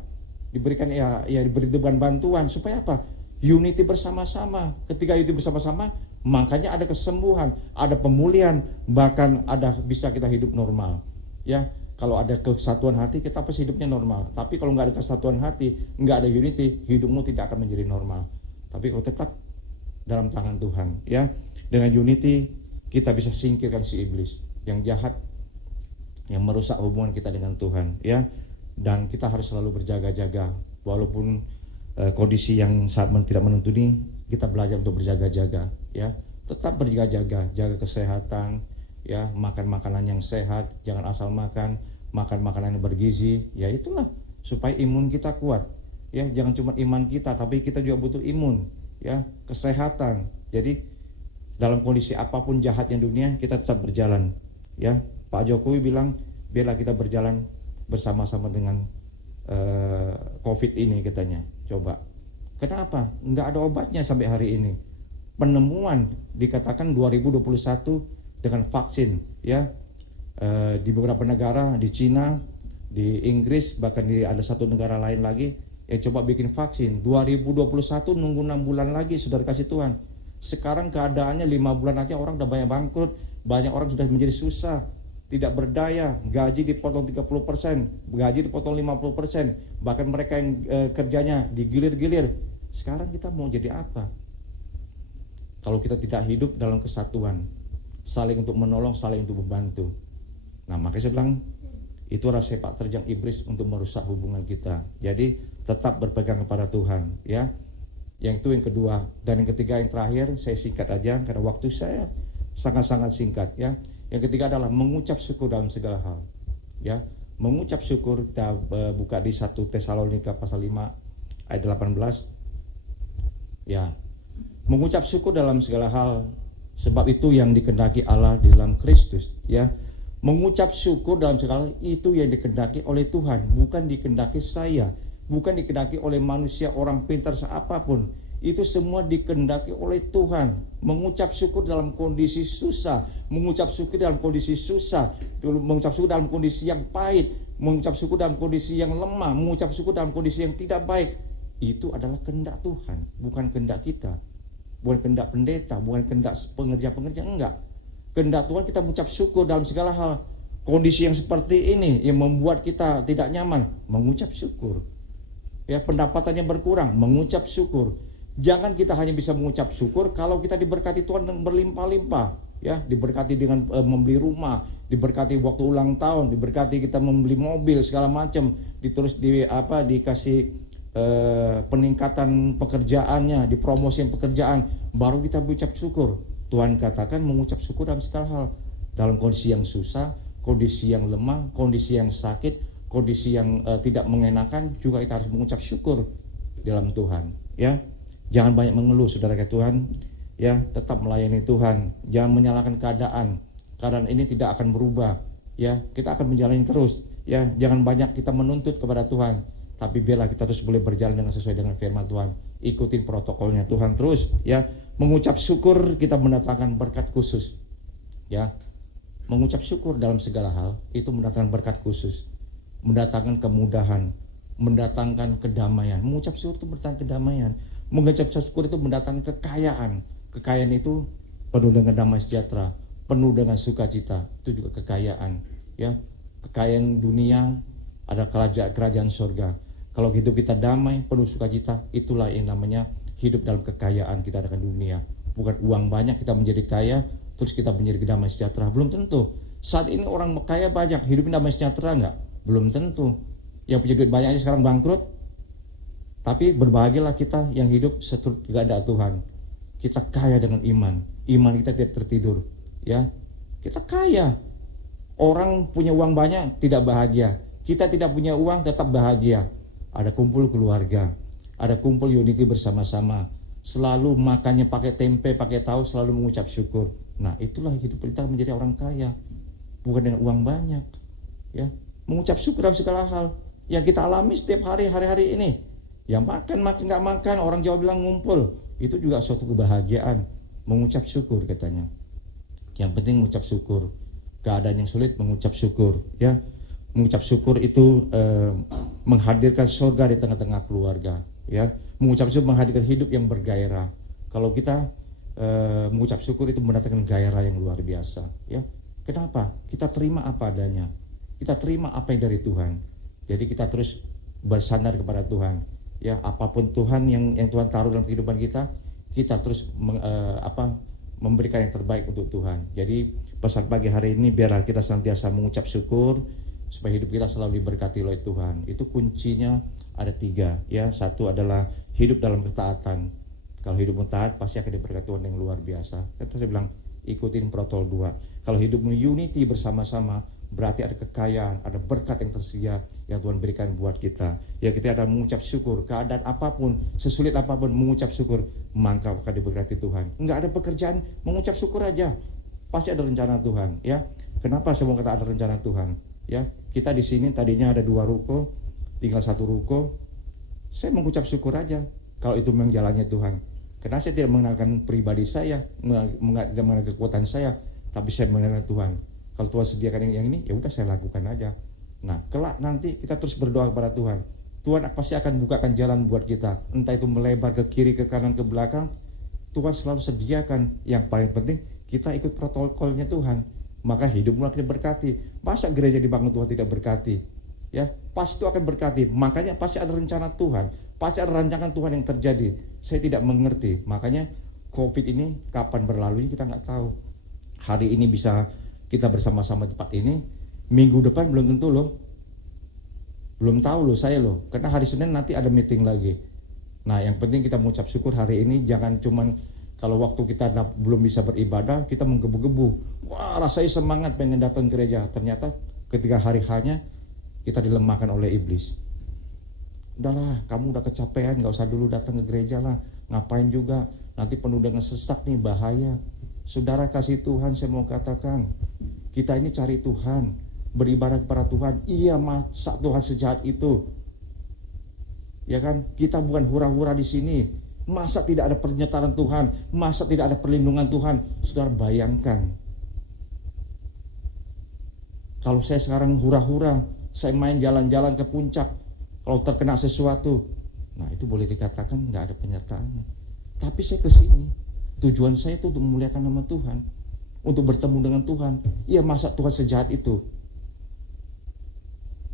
Diberikan diberi bantuan supaya apa? Unity bersama-sama. Ketika unity bersama-sama, makanya ada kesembuhan, ada pemulihan, bahkan ada bisa kita hidup normal. Ya, kalau ada kesatuan hati, kita pasti hidupnya normal. Tapi kalau nggak ada kesatuan hati, nggak ada unity, hidupmu tidak akan menjadi normal. Tapi kalau tetap dalam tangan Tuhan, ya, dengan unity kita bisa singkirkan si iblis yang jahat, yang merusak hubungan kita dengan Tuhan, ya. Dan kita harus selalu berjaga-jaga, walaupun kondisi yang sangat tidak menentu ini, kita belajar untuk berjaga-jaga, ya. Tetap berjaga-jaga, jaga kesehatan, ya, makan makanan yang sehat, jangan asal makan makanan yang bergizi, ya, itulah supaya imun kita kuat, ya. Jangan cuma iman kita, tapi kita juga butuh imun, ya, kesehatan. Jadi dalam kondisi apapun jahatnya dunia, kita tetap berjalan, ya. Pak Jokowi bilang biarlah kita berjalan bersama-sama dengan COVID ini, katanya. Coba, kenapa nggak ada obatnya sampai hari ini? Penemuan dikatakan 2021 dengan vaksin, ya, di beberapa negara, di Cina, di Inggris, bahkan ada satu negara lain lagi yang coba bikin vaksin. 2021 nunggu 6 bulan lagi, saudara kasih Tuhan. Sekarang keadaannya 5 bulan aja orang udah banyak bangkrut, banyak orang sudah menjadi susah, tidak berdaya, gaji dipotong 30%, gaji dipotong 50%, bahkan mereka yang kerjanya digilir-gilir. Sekarang kita mau jadi apa? Kalau kita tidak hidup dalam kesatuan, saling untuk menolong, saling untuk membantu. Nah, makanya saya bilang itu adalah sepak terjang iblis untuk merusak hubungan kita. Jadi tetap berpegang kepada Tuhan, ya. Yang itu yang kedua. Dan yang ketiga, yang terakhir, saya singkat aja karena waktu saya sangat-sangat singkat, ya. Yang ketiga adalah mengucap syukur dalam segala hal, ya. Mengucap syukur, kita buka di 1 Tesalonika pasal 5 ayat 18, ya. Mengucap syukur dalam segala hal, sebab itu yang dikehendaki Allah di dalam Kristus, ya. Mengucap syukur dalam segala hal itu yang dikehendaki oleh Tuhan, bukan dikehendaki saya, bukan dikehendaki oleh manusia, orang pintar seapapun. Itu semua dikehendaki oleh Tuhan. Mengucap syukur dalam kondisi susah, mengucap syukur dalam kondisi susah, mengucap syukur dalam kondisi yang pahit, mengucap syukur dalam kondisi yang lemah, mengucap syukur dalam kondisi yang tidak baik. Itu adalah kehendak Tuhan, bukan kehendak kita, bukan kehendak pendeta, bukan kehendak pengerja-pengerja, enggak. Kehendak Tuhan kita mengucap syukur dalam segala hal. Kondisi yang seperti ini yang membuat kita tidak nyaman, mengucap syukur. Ya, pendapatannya berkurang, mengucap syukur. Jangan kita hanya bisa mengucap syukur kalau kita diberkati Tuhan dengan berlimpah-limpah, ya, diberkati dengan membeli rumah, diberkati waktu ulang tahun, diberkati kita membeli mobil segala macam, dikasih peningkatan pekerjaannya, dipromosikan pekerjaan, baru kita mengucap syukur. Tuhan katakan mengucap syukur dalam segala hal, dalam kondisi yang susah, kondisi yang lemah, kondisi yang sakit, kondisi yang tidak mengenakan, juga kita harus mengucap syukur dalam Tuhan, ya. Jangan banyak mengeluh, saudara ke Tuhan, ya. Tetap melayani Tuhan, jangan menyalahkan keadaan. Keadaan ini tidak akan berubah, ya. Kita akan menjalani terus, ya. Jangan banyak kita menuntut kepada Tuhan, tapi biarlah kita terus boleh berjalan dengan sesuai dengan firman Tuhan. Ikutin protokolnya Tuhan terus, ya. Mengucap syukur kita mendatangkan berkat khusus, ya. Mengucap syukur dalam segala hal itu mendatangkan berkat khusus, mendatangkan kemudahan, mendatangkan kedamaian. Mengucap syukur itu mendatangkan kedamaian. Mengucap syukur itu mendatangkan kekayaan. Kekayaan itu penuh dengan damai sejahtera, penuh dengan sukacita. Itu juga kekayaan, ya. Kekayaan dunia ada kerajaan surga. Kalau hidup kita damai, penuh sukacita, itulah yang namanya hidup dalam kekayaan kita dengan dunia. Bukan uang banyak kita menjadi kaya, terus kita menjadi damai sejahtera. Belum tentu. Saat ini orang kaya banyak, hidupnya damai sejahtera enggak? Belum tentu. Yang punya duit banyak aja sekarang bangkrut. Tapi berbahagialah kita yang hidup seturut kehendak Tuhan. Kita kaya dengan iman. Iman kita tidak tertidur, ya. Kita kaya. Orang punya uang banyak tidak bahagia. Kita tidak punya uang tetap bahagia. Ada kumpul keluarga, ada kumpul unity bersama-sama. Selalu makannya pakai tempe, pakai tahu, selalu mengucap syukur. Nah, itulah hidup kita menjadi orang kaya. Bukan dengan uang banyak, ya. Mengucap syukur dalam segala hal yang kita alami setiap hari-hari ini. Yang makan nggak makan, orang Jawa bilang ngumpul. Itu juga suatu kebahagiaan. Mengucap syukur katanya. Yang penting mengucap syukur. Keadaan yang sulit mengucap syukur, ya. Mengucap syukur itu menghadirkan surga di tengah-tengah keluarga, ya. Mengucap syukur menghadirkan hidup yang bergairah. Kalau kita mengucap syukur itu mendatangkan gairah yang luar biasa, ya. Kenapa? Kita terima apa adanya. Kita terima apa yang dari Tuhan. Jadi kita terus bersandar kepada Tuhan, ya. Apapun Tuhan yang Tuhan taruh dalam kehidupan kita terus memberikan yang terbaik untuk Tuhan. Jadi pesan pagi hari ini biarlah kita senantiasa mengucap syukur supaya hidup kita selalu diberkati oleh Tuhan. Itu kuncinya ada 3, ya. Satu adalah hidup dalam ketaatan. Kalau hidup taat pasti akan diberkati Tuhan yang luar biasa. Kata saya bilang ikutin protokol 2. Kalau hidupmu unity bersama-sama, berarti ada kekayaan, ada berkat yang tersedia yang Tuhan berikan buat kita. Ya, kita ada mengucap syukur, keadaan apapun, sesulit apapun mengucap syukur, maka akan diberkati Tuhan. Enggak ada pekerjaan, mengucap syukur aja. Pasti ada rencana Tuhan, ya. Kenapa saya mau kata ada rencana Tuhan? Ya, kita di sini tadinya ada 2 ruko, tinggal 1 ruko. Saya mengucap syukur aja kalau itu memang jalannya Tuhan. Karena saya tidak mengenalkan pribadi saya, tidak mengenal kekuatan saya, tapi saya mengenal Tuhan. Kalau Tuhan sediakan yang ini, ya udah saya lakukan aja. Nah, kelak nanti kita terus berdoa kepada Tuhan. Tuhan pasti akan bukakan jalan buat kita. Entah itu melebar ke kiri, ke kanan, ke belakang. Tuhan selalu sediakan. Yang paling penting kita ikut protokolnya Tuhan. Maka hidupmu akan diberkati. Masa gereja dibangun Tuhan tidak berkati? Ya, pasti itu akan berkati. Makanya pasti ada rencana Tuhan. Pasti ada rancangan Tuhan yang terjadi. Saya tidak mengerti. Makanya COVID ini kapan berlalu kita nggak tahu. Hari ini bisa kita bersama-sama di tempat ini, minggu depan belum tentu loh. Belum tahu loh saya loh. Karena hari Senin nanti ada meeting lagi. Nah, yang penting kita mengucap syukur hari ini. Jangan cuman kalau waktu kita belum bisa beribadah, kita menggebu-gebu. Wah, rasanya semangat pengen datang ke gereja. Ternyata ketika hari hanya kita dilemahkan oleh iblis. Udahlah, kamu udah kecapean, gak usah dulu datang ke gereja lah. Ngapain juga, nanti penuh dengan sesak nih, bahaya. Saudara kasih Tuhan, saya mau katakan, kita ini cari Tuhan, beribadah kepada Tuhan. Iya, masa Tuhan sejahat itu? Ya kan, kita bukan hura-hura di sini. Masa tidak ada penyertaan Tuhan? Masa tidak ada perlindungan Tuhan? Saudara bayangkan, kalau saya sekarang hura-hura, saya main jalan-jalan ke puncak, kalau terkena sesuatu, nah itu boleh dikatakan nggak ada penyertaannya. Tapi saya kesini, tujuan saya itu untuk memuliakan nama Tuhan, untuk bertemu dengan Tuhan. Iya, masa Tuhan sejahat itu?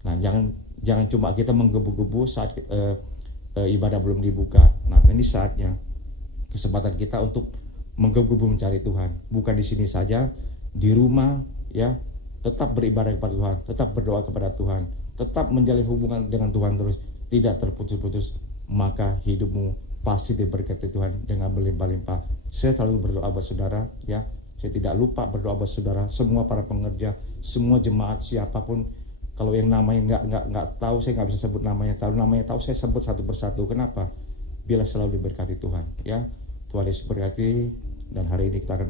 Nah, jangan cuma kita menggebu-gebu saat ibadah belum dibuka. Nah, ini saatnya, kesempatan kita untuk menggebu-gebu mencari Tuhan. Bukan di sini saja, di rumah, ya, tetap beribadah kepada Tuhan, tetap berdoa kepada Tuhan, tetap menjalin hubungan dengan Tuhan terus, tidak terputus-putus, maka hidupmu pasti diberkati Tuhan dengan berlimpah-limpah. Saya selalu berdoa buat saudara, ya. Saya tidak lupa berdoa buat saudara, semua para pengerja, semua jemaat, siapapun. Kalau yang namanya nggak tahu, saya nggak bisa sebut namanya. Kalau namanya tahu, saya sebut satu persatu. Kenapa? Biarlah selalu diberkati Tuhan, ya. Tuhan Yesus berkati. Dan hari ini kita akan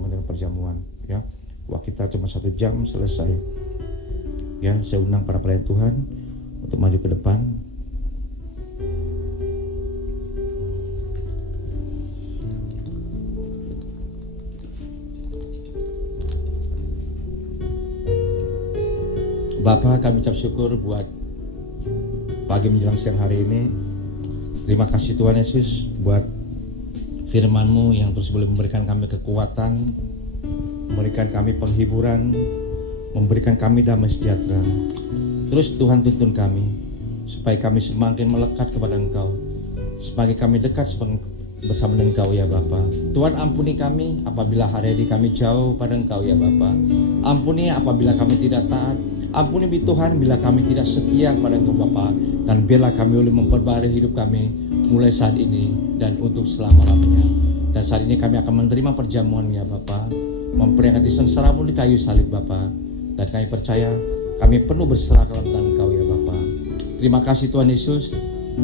menerima perjamuan, ya. Wah, kita cuma 1 jam selesai. Ya, saya undang para pelayan Tuhan untuk maju ke depan. Bapa, kami ucap syukur buat pagi menjelang siang hari ini. Terima kasih Tuhan Yesus buat firman-Mu yang terus boleh memberikan kami kekuatan, memberikan kami penghiburan, memberikan kami damai sejahtera. Terus Tuhan tuntun kami supaya kami semakin melekat kepada Engkau, semakin kami dekat bersama dengan Engkau ya Bapa. Tuhan ampuni kami apabila hari ini kami jauh pada Engkau ya Bapa. Ampuni apabila kami tidak taat. Ampuni Tuhan bila kami tidak setia kepada Engkau Bapa, dan biarlah kami boleh memperbarui hidup kami mulai saat ini dan untuk selama-lamanya. Dan saat ini kami akan menerima perjamuan ya Bapa, memperingati sengsara-Mu di kayu salib Bapa, dan kami percaya kami penuh berserah ke dalam tangan Engkau ya Bapa. Terima kasih Tuhan Yesus,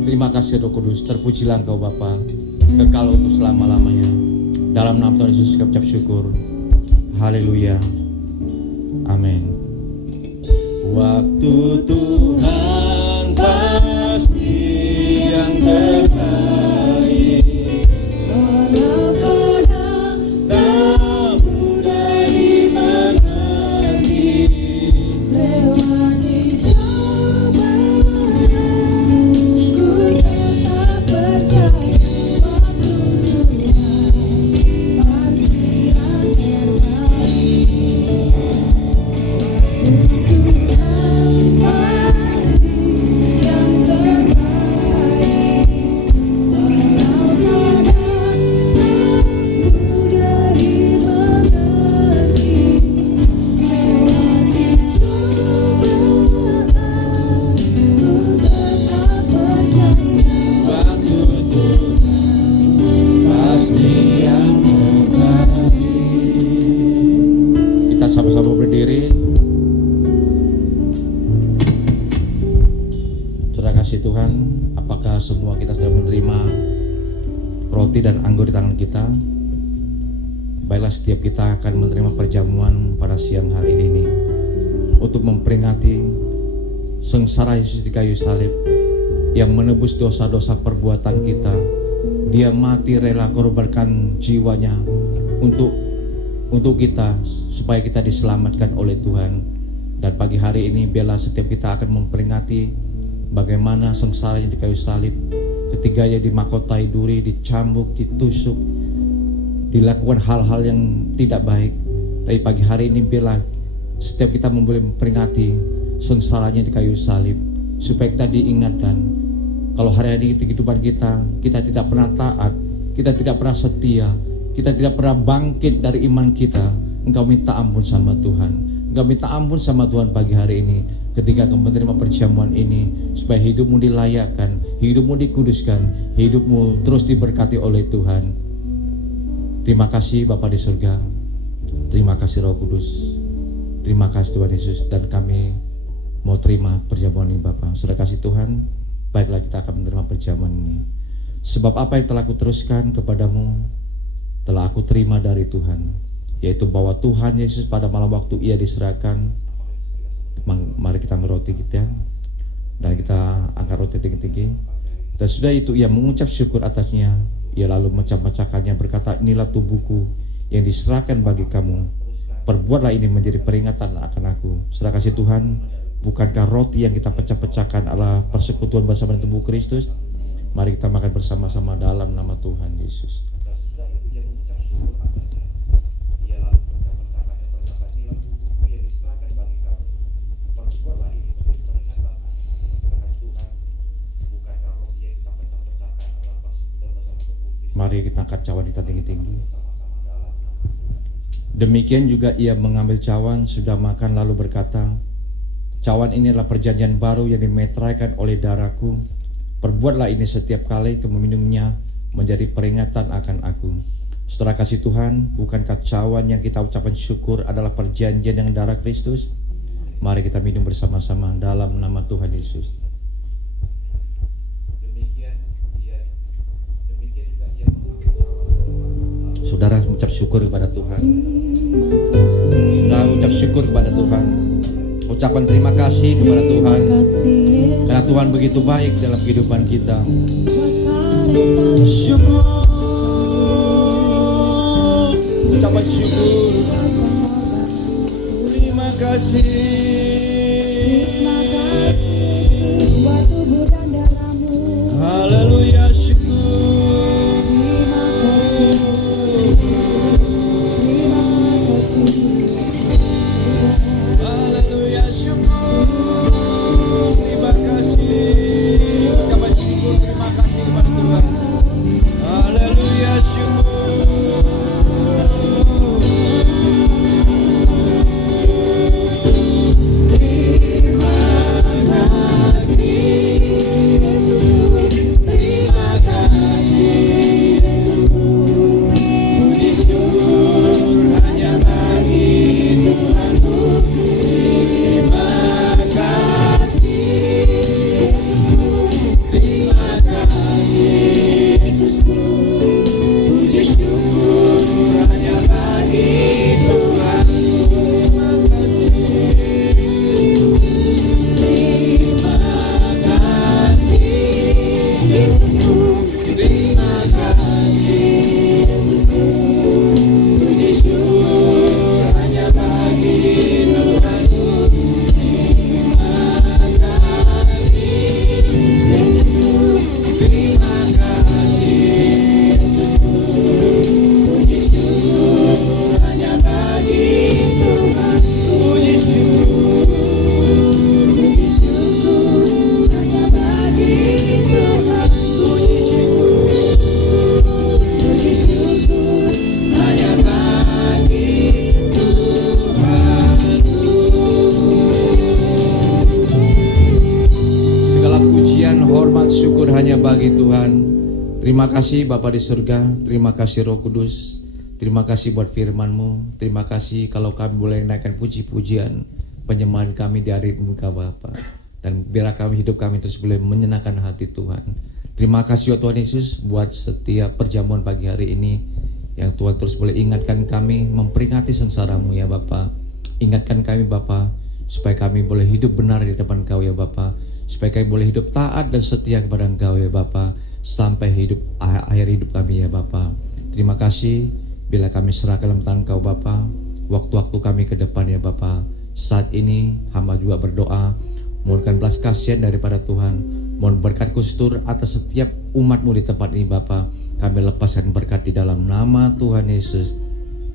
terima kasih Roh Kudus, terpujilah Engkau Bapa, kekal untuk selama-lamanya. Dalam nama Tuhan Yesus kami ucap syukur. Haleluya. Amin. Waktu Tuhan pasti yang terbaik, Walau kadang tak mudah dimengerti. lewati cobaan, ku tetap percaya waktu Tuhan pasti yang terbaik. Tuhan pasti yang terbaik. Walau kadang tak mudah dimengerti, lewati cobaan, ku tetap percaya. Waktu Tuhan pasti yang terbaik. Kita sama-sama berdiri. Saudara kasih Tuhan, apakah semua kita sudah menerima roti dan anggur di tangan kita? Baiklah, setiap kita akan menerima perjamuan pada siang hari ini untuk memperingati sengsara Yesus di kayu salib yang menebus dosa-dosa perbuatan kita. Dia mati rela korbankan jiwanya untuk kita supaya kita diselamatkan oleh Tuhan. Dan pagi hari ini biarlah setiap kita akan memperingati bagaimana sengsaranya di kayu salib, ketiganya dimahkotai duri, dicambuk, ditusuk, dilakukan hal-hal yang tidak baik. Tapi pagi hari ini biarlah setiap kita memperingati sengsaranya di kayu salib, supaya kita diingatkan kalau hari ini di kehidupan kita tidak pernah taat, kita tidak pernah setia, kita tidak pernah bangkit dari iman kita. Engkau minta ampun sama Tuhan, engkau minta ampun sama Tuhan pagi hari ini ketika engkau menerima perjamuan ini, supaya hidupmu dilayakkan, hidupmu dikuduskan, hidupmu terus diberkati oleh Tuhan. Terima kasih Bapa di surga, terima kasih Roh Kudus, terima kasih Tuhan Yesus, dan kami mau terima perjamuan ini Bapa. Sudah kasih Tuhan, baiklah kita akan menerima perjamuan ini. Sebab apa yang telah aku teruskan kepadamu telah aku terima dari Tuhan, yaitu bahwa Tuhan Yesus pada malam waktu ia diserahkan. Mari kita meroti kita, dan kita angkat roti tinggi-tinggi. Dan sudah itu ia mengucap syukur atasnya. Ia lalu memecah-mecahkannya berkata, inilah tubuhku yang diserahkan bagi kamu. Perbuatlah ini menjadi peringatan akan aku. Sudah kasih Tuhan, bukankah roti yang kita pecah-pecahkan adalah persekutuan bersama dengan tubuh Kristus? Mari kita makan bersama-sama dalam nama Tuhan Yesus. Mari kita angkat cawan kita tinggi-tinggi. Demikian juga ia mengambil cawan sudah makan lalu berkata, cawan ini adalah perjanjian baru yang dimeteraikan oleh darahku. Perbuatlah ini setiap kali kamu meminumnya menjadi peringatan akan aku. Saudara kasih Tuhan, bukankah cawan yang kita ucapkan syukur adalah perjanjian dengan darah Kristus? Mari kita minum bersama-sama dalam nama Tuhan Yesus. Saudara mengucap syukur kepada Tuhan. Saudara ucap syukur kepada Tuhan. Ucapan terima kasih kepada Tuhan, karena Tuhan begitu baik dalam kehidupan kita. Syukur, ucapan syukur. Terima kasih. Haleluya. Terima kasih Bapa di surga, terima kasih Roh Kudus, terima kasih buat firman-Mu, terima kasih kalau kami boleh naikkan puji-pujian penyembahan kami di hari muka Bapa. Dan biarlah kami hidup kami terus boleh menyenangkan hati Tuhan. Terima kasih ya Tuhan Yesus buat setiap perjamuan pagi hari ini, yang Tuhan terus boleh ingatkan kami, memperingati sengsara-Mu ya Bapa. Ingatkan kami Bapa, supaya kami boleh hidup benar di depan Kau ya Bapa, supaya kami boleh hidup taat dan setia kepada Engkau ya Bapa, sampai akhir hidup kami ya Bapa. Terima kasih bila kami serahkan dalam tangan Kau Bapa, waktu-waktu kami ke depan ya Bapa. Saat ini hamba juga berdoa, mohonkan belas kasihan daripada Tuhan, mohon berkat kustur atas setiap umat-Mu di tempat ini Bapa. Kami lepaskan berkat di dalam nama Tuhan Yesus.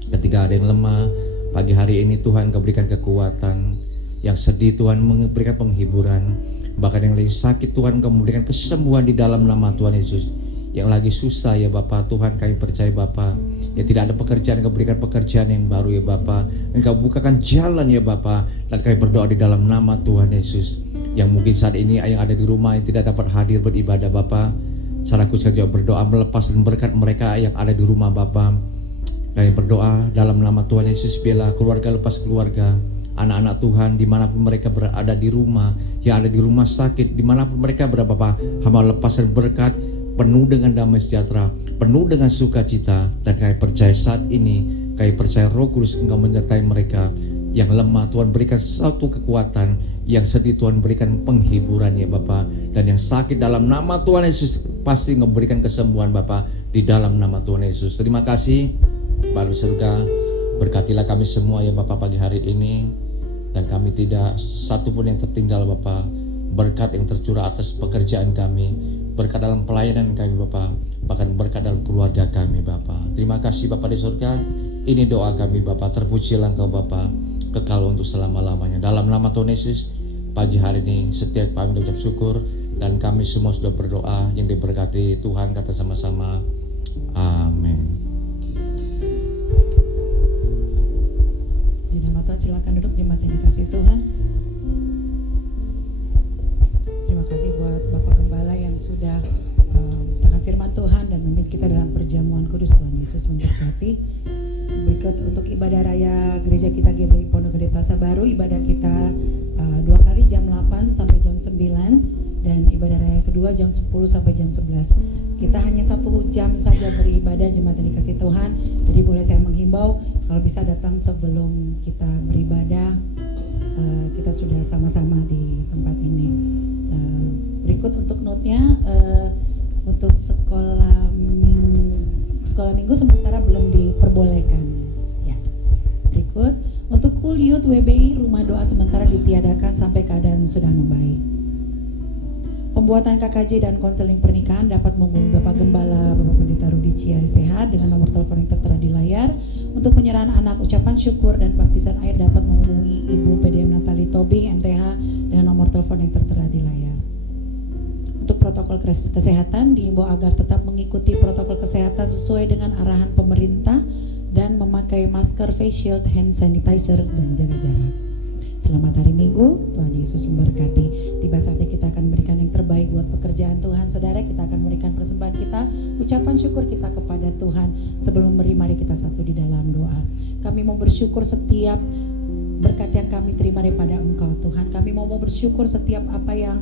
Ketika ada yang lemah pagi hari ini Tuhan, Kau berikan kekuatan. Yang sedih Tuhan memberikan penghiburan. Bahkan yang lagi sakit Tuhan, Kau memberikan kesembuhan di dalam nama Tuhan Yesus. Yang lagi susah ya Bapa, Tuhan kami percaya Bapa, ya tidak ada pekerjaan, Kau berikan pekerjaan yang baru ya Bapa. Engkau bukakan jalan ya Bapa. Dan kami berdoa di dalam nama Tuhan Yesus. Yang mungkin saat ini yang ada di rumah yang tidak dapat hadir beribadah Bapa, secara khusus juga berdoa melepas dan berkat mereka yang ada di rumah Bapa. Kami berdoa dalam nama Tuhan Yesus, biarlah keluarga lepas keluarga, anak-anak Tuhan dimanapun mereka berada di rumah, yang ada di rumah sakit, dimanapun mereka berada Bapa, hamba lepaskan berkat penuh dengan damai sejahtera, penuh dengan sukacita. Dan kami percaya saat ini, kami percaya Roh Kudus Engkau menyertai mereka. Yang lemah Tuhan berikan satu kekuatan, yang sedih Tuhan berikan penghiburan ya Bapa, dan yang sakit dalam nama Tuhan Yesus pasti memberikan kesembuhan Bapa di dalam nama Tuhan Yesus. Terima kasih Bapa di surga, berkatilah kami semua ya Bapa pagi hari ini, dan kami tidak satu pun yang tertinggal Bapa. Berkat yang tercurah atas pekerjaan kami, berkat dalam pelayanan kami Bapa, bahkan berkat dalam keluarga kami Bapa. Terima kasih Bapa di surga. Ini doa kami Bapa, terpujilah Engkau Bapa, kekal untuk selama-lamanya. Dalam nama Tuhan Yesus, pagi hari ini setiap kami mengucap syukur, dan kami semua sudah berdoa yang diberkati Tuhan, kata sama-sama amin. Di nama Tuhan silakan duduk jemaat yang dikasihi Tuhan. Terima kasih buat Bapak Gembala yang sudah memberitakan firman Tuhan dan memimpin kita dalam perjamuan kudus. Tuhan Yesus memberkati. Berikut untuk ibadah raya gereja kita GBI Pondok Gede Plaza Baru, ibadah kita 2 kali jam 8 sampai jam 9, dan ibadah raya kedua jam 10 sampai jam 11. Kita hanya 1 jam saja beribadah jemaat yang dikasih Tuhan. Jadi boleh saya menghimbau kalau bisa datang sebelum kita beribadah. Kita sudah sama-sama di tempat ini. Berikut untuk notnya, untuk sekolah minggu sementara belum diperbolehkan ya. Berikut untuk Kuliut WBI, rumah doa sementara ditiadakan sampai keadaan sudah membaik. Pembuatan KKJ dan konseling pernikahan dapat menghubungi Bapak Gembala Bapak Pendeta Rudi Cia STH dengan nomor telepon yang tertera di layar. Untuk penyerahan anak, ucapan syukur dan baptisan air dapat menghubungi Ibu PDM Natali Tobing MTH dengan nomor telepon yang tertera di layar. Untuk protokol kesehatan diimbau agar tetap mengikuti protokol kesehatan sesuai dengan arahan pemerintah dan memakai masker, face shield, hand sanitizer, dan jaga jarak. Selamat hari Minggu, Tuhan Yesus memberkati. Tiba saatnya kita akan memberikan yang terbaik buat pekerjaan Tuhan. Saudara, kita akan memberikan persembahan kita, ucapan syukur kita kepada Tuhan. Sebelum memberi, mari kita satu di dalam doa. Kami mau bersyukur setiap berkat yang kami terima daripada Engkau Tuhan. Kami mau bersyukur setiap apa yang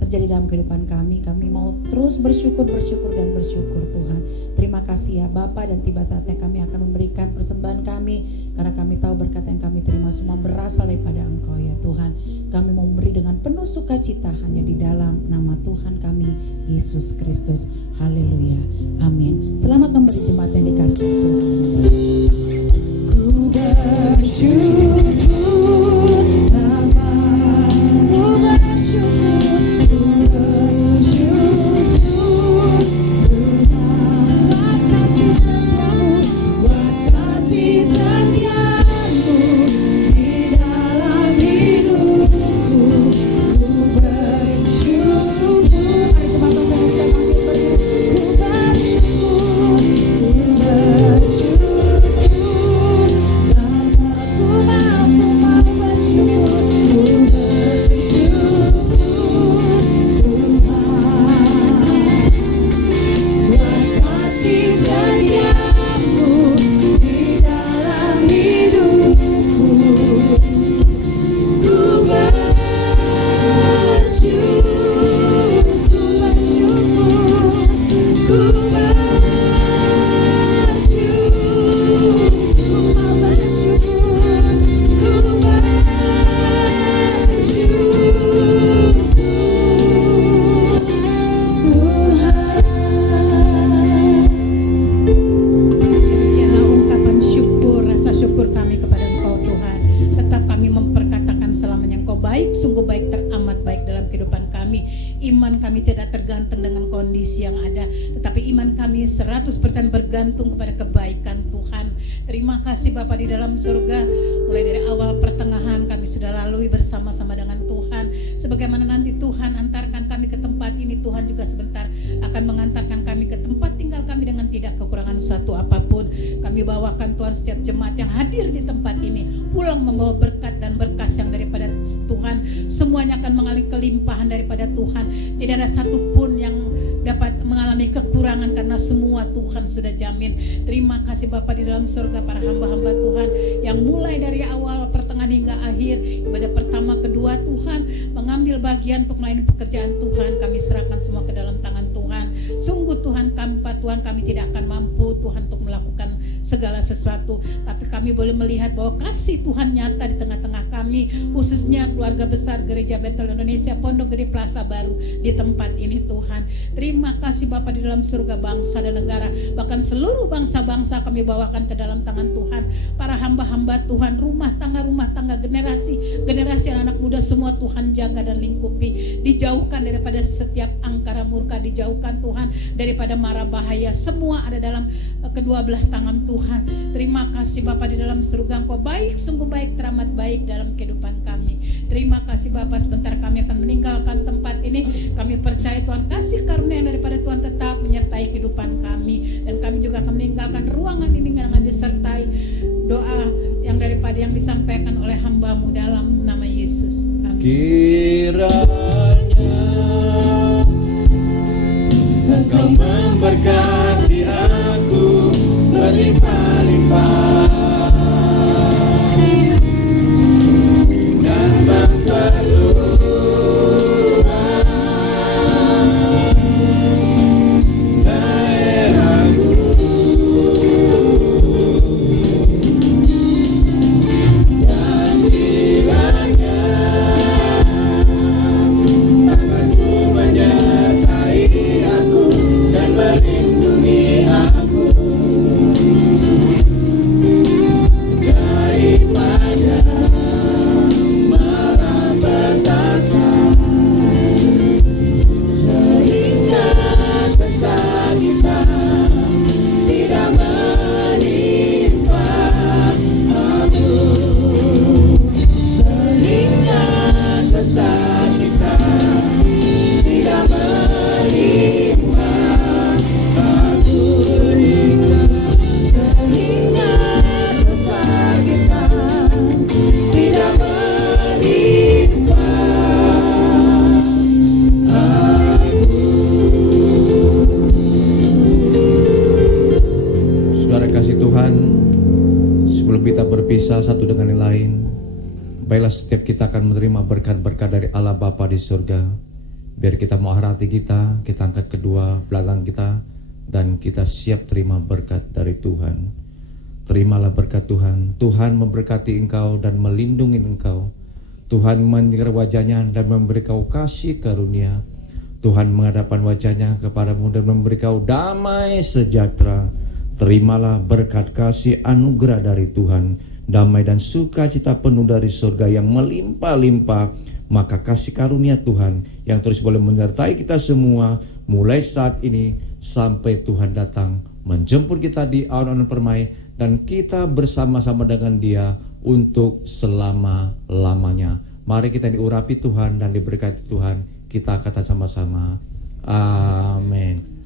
terjadi dalam kehidupan kami. Kami mau terus bersyukur Tuhan. Terima kasih ya Bapa, dan tiba saatnya kami akan memberikan persembahan kami, karena kami tahu berkat yang kami terima semua berasal daripada Engkau ya Tuhan. Kami mau memberi dengan penuh sukacita hanya di dalam nama Tuhan kami Yesus Kristus. Haleluya, amin. Selamat memberi jemaat yang dikasihi Tuhan. Ku bersyukur Bapa, ku bersyukur. 100% bergantung kepada kebaikan Tuhan. Terima kasih Bapa di dalam surga, mulai dari awal pertengahan kami sudah lalui bersama-sama dengan Tuhan. Sebagaimana nanti Tuhan antarkan kami ke tempat ini, Tuhan juga sebentar akan mengantarkan kami ke tempat tinggal kami dengan tidak kekurangan satu apapun. Kami bawakan Tuhan setiap jemaat yang hadir di tempat ini pulang membawa berkat dan berkas yang daripada Tuhan. Semuanya akan mengalami kelimpahan daripada Tuhan. Tidak ada satupun yang dapat mengalami kekurangan karena semua Tuhan sudah jamin. Terima kasih Bapa di dalam surga, para hamba-hamba Tuhan yang mulai dari awal, pertengahan hingga akhir, ibadah pertama, kedua, Tuhan mengambil bagian untuk melayani pekerjaan Tuhan. Kami serahkan semua ke dalam tangan Tuhan. Sungguh Tuhan kami tidak akan mampu Tuhan untuk melakukan segala sesuatu, tapi kami boleh melihat bahwa kasih Tuhan nyata di tengah-tengah kami, khususnya keluarga besar Gereja Betel Indonesia Pondok Gede Plaza Baru di tempat ini Tuhan. Terima kasih Bapa di dalam surga, bangsa dan negara, bahkan seluruh bangsa-bangsa kami bawakan ke dalam tangan Tuhan. Para hamba-hamba Tuhan, rumah tangga, generasi anak muda semua Tuhan jaga dan lingkupi, dijauhkan daripada setiap angkara murka, dijauhkan Tuhan daripada mara bahaya, semua ada dalam kedua belah tangan Tuhan. Terima kasih Bapa di dalam surga, Engkau baik, sungguh baik, teramat baik dalam kehidupan kami. Terima kasih Bapa, sebentar kami akan meninggalkan tempat ini. Kami percaya Tuhan kasih karunia daripada Tuhan tetap menyertai kehidupan kami, dan kami juga akan meninggalkan ruangan ini dengan disertai doa yang daripada yang disampaikan oleh hamba-Mu dalam nama Yesus. Amin. Kiranya Engkau memberkati aku berlimpah-limpah dan memperluas daerahku, dan kiranya tanganmu menyertai aku dan melindungi aku daripada malapetaka, sehingga kesakitan tidak menimpa aku, sehingga kesakitan tidak menimpa aku, sehingga kesakitan tidak menimpa aku. Saudara kasih Tuhan, sebelum kita berpisah satu dengan yang lain, baiklah setiap kita akan menerima berkat-berkat dari Allah Bapa di surga. Biar kita mau hati kita angkat kedua belakang kita, dan kita siap terima berkat dari Tuhan. Terimalah berkat Tuhan. Tuhan memberkati engkau dan melindungi engkau. Tuhan menyinggir wajahnya dan memberi kau kasih karunia. Tuhan menghadapkan wajahnya kepadamu dan memberi kau damai sejahtera. Terimalah berkat kasih anugerah dari Tuhan, damai dan sukacita penuh dari surga yang melimpah-limpah. Maka kasih karunia Tuhan yang terus boleh menyertai kita semua mulai saat ini sampai Tuhan datang menjemput kita di awan-awan permai, dan kita bersama-sama dengan Dia untuk selama-lamanya. Mari kita diurapi Tuhan dan diberkati Tuhan. Kita kata sama-sama, amin.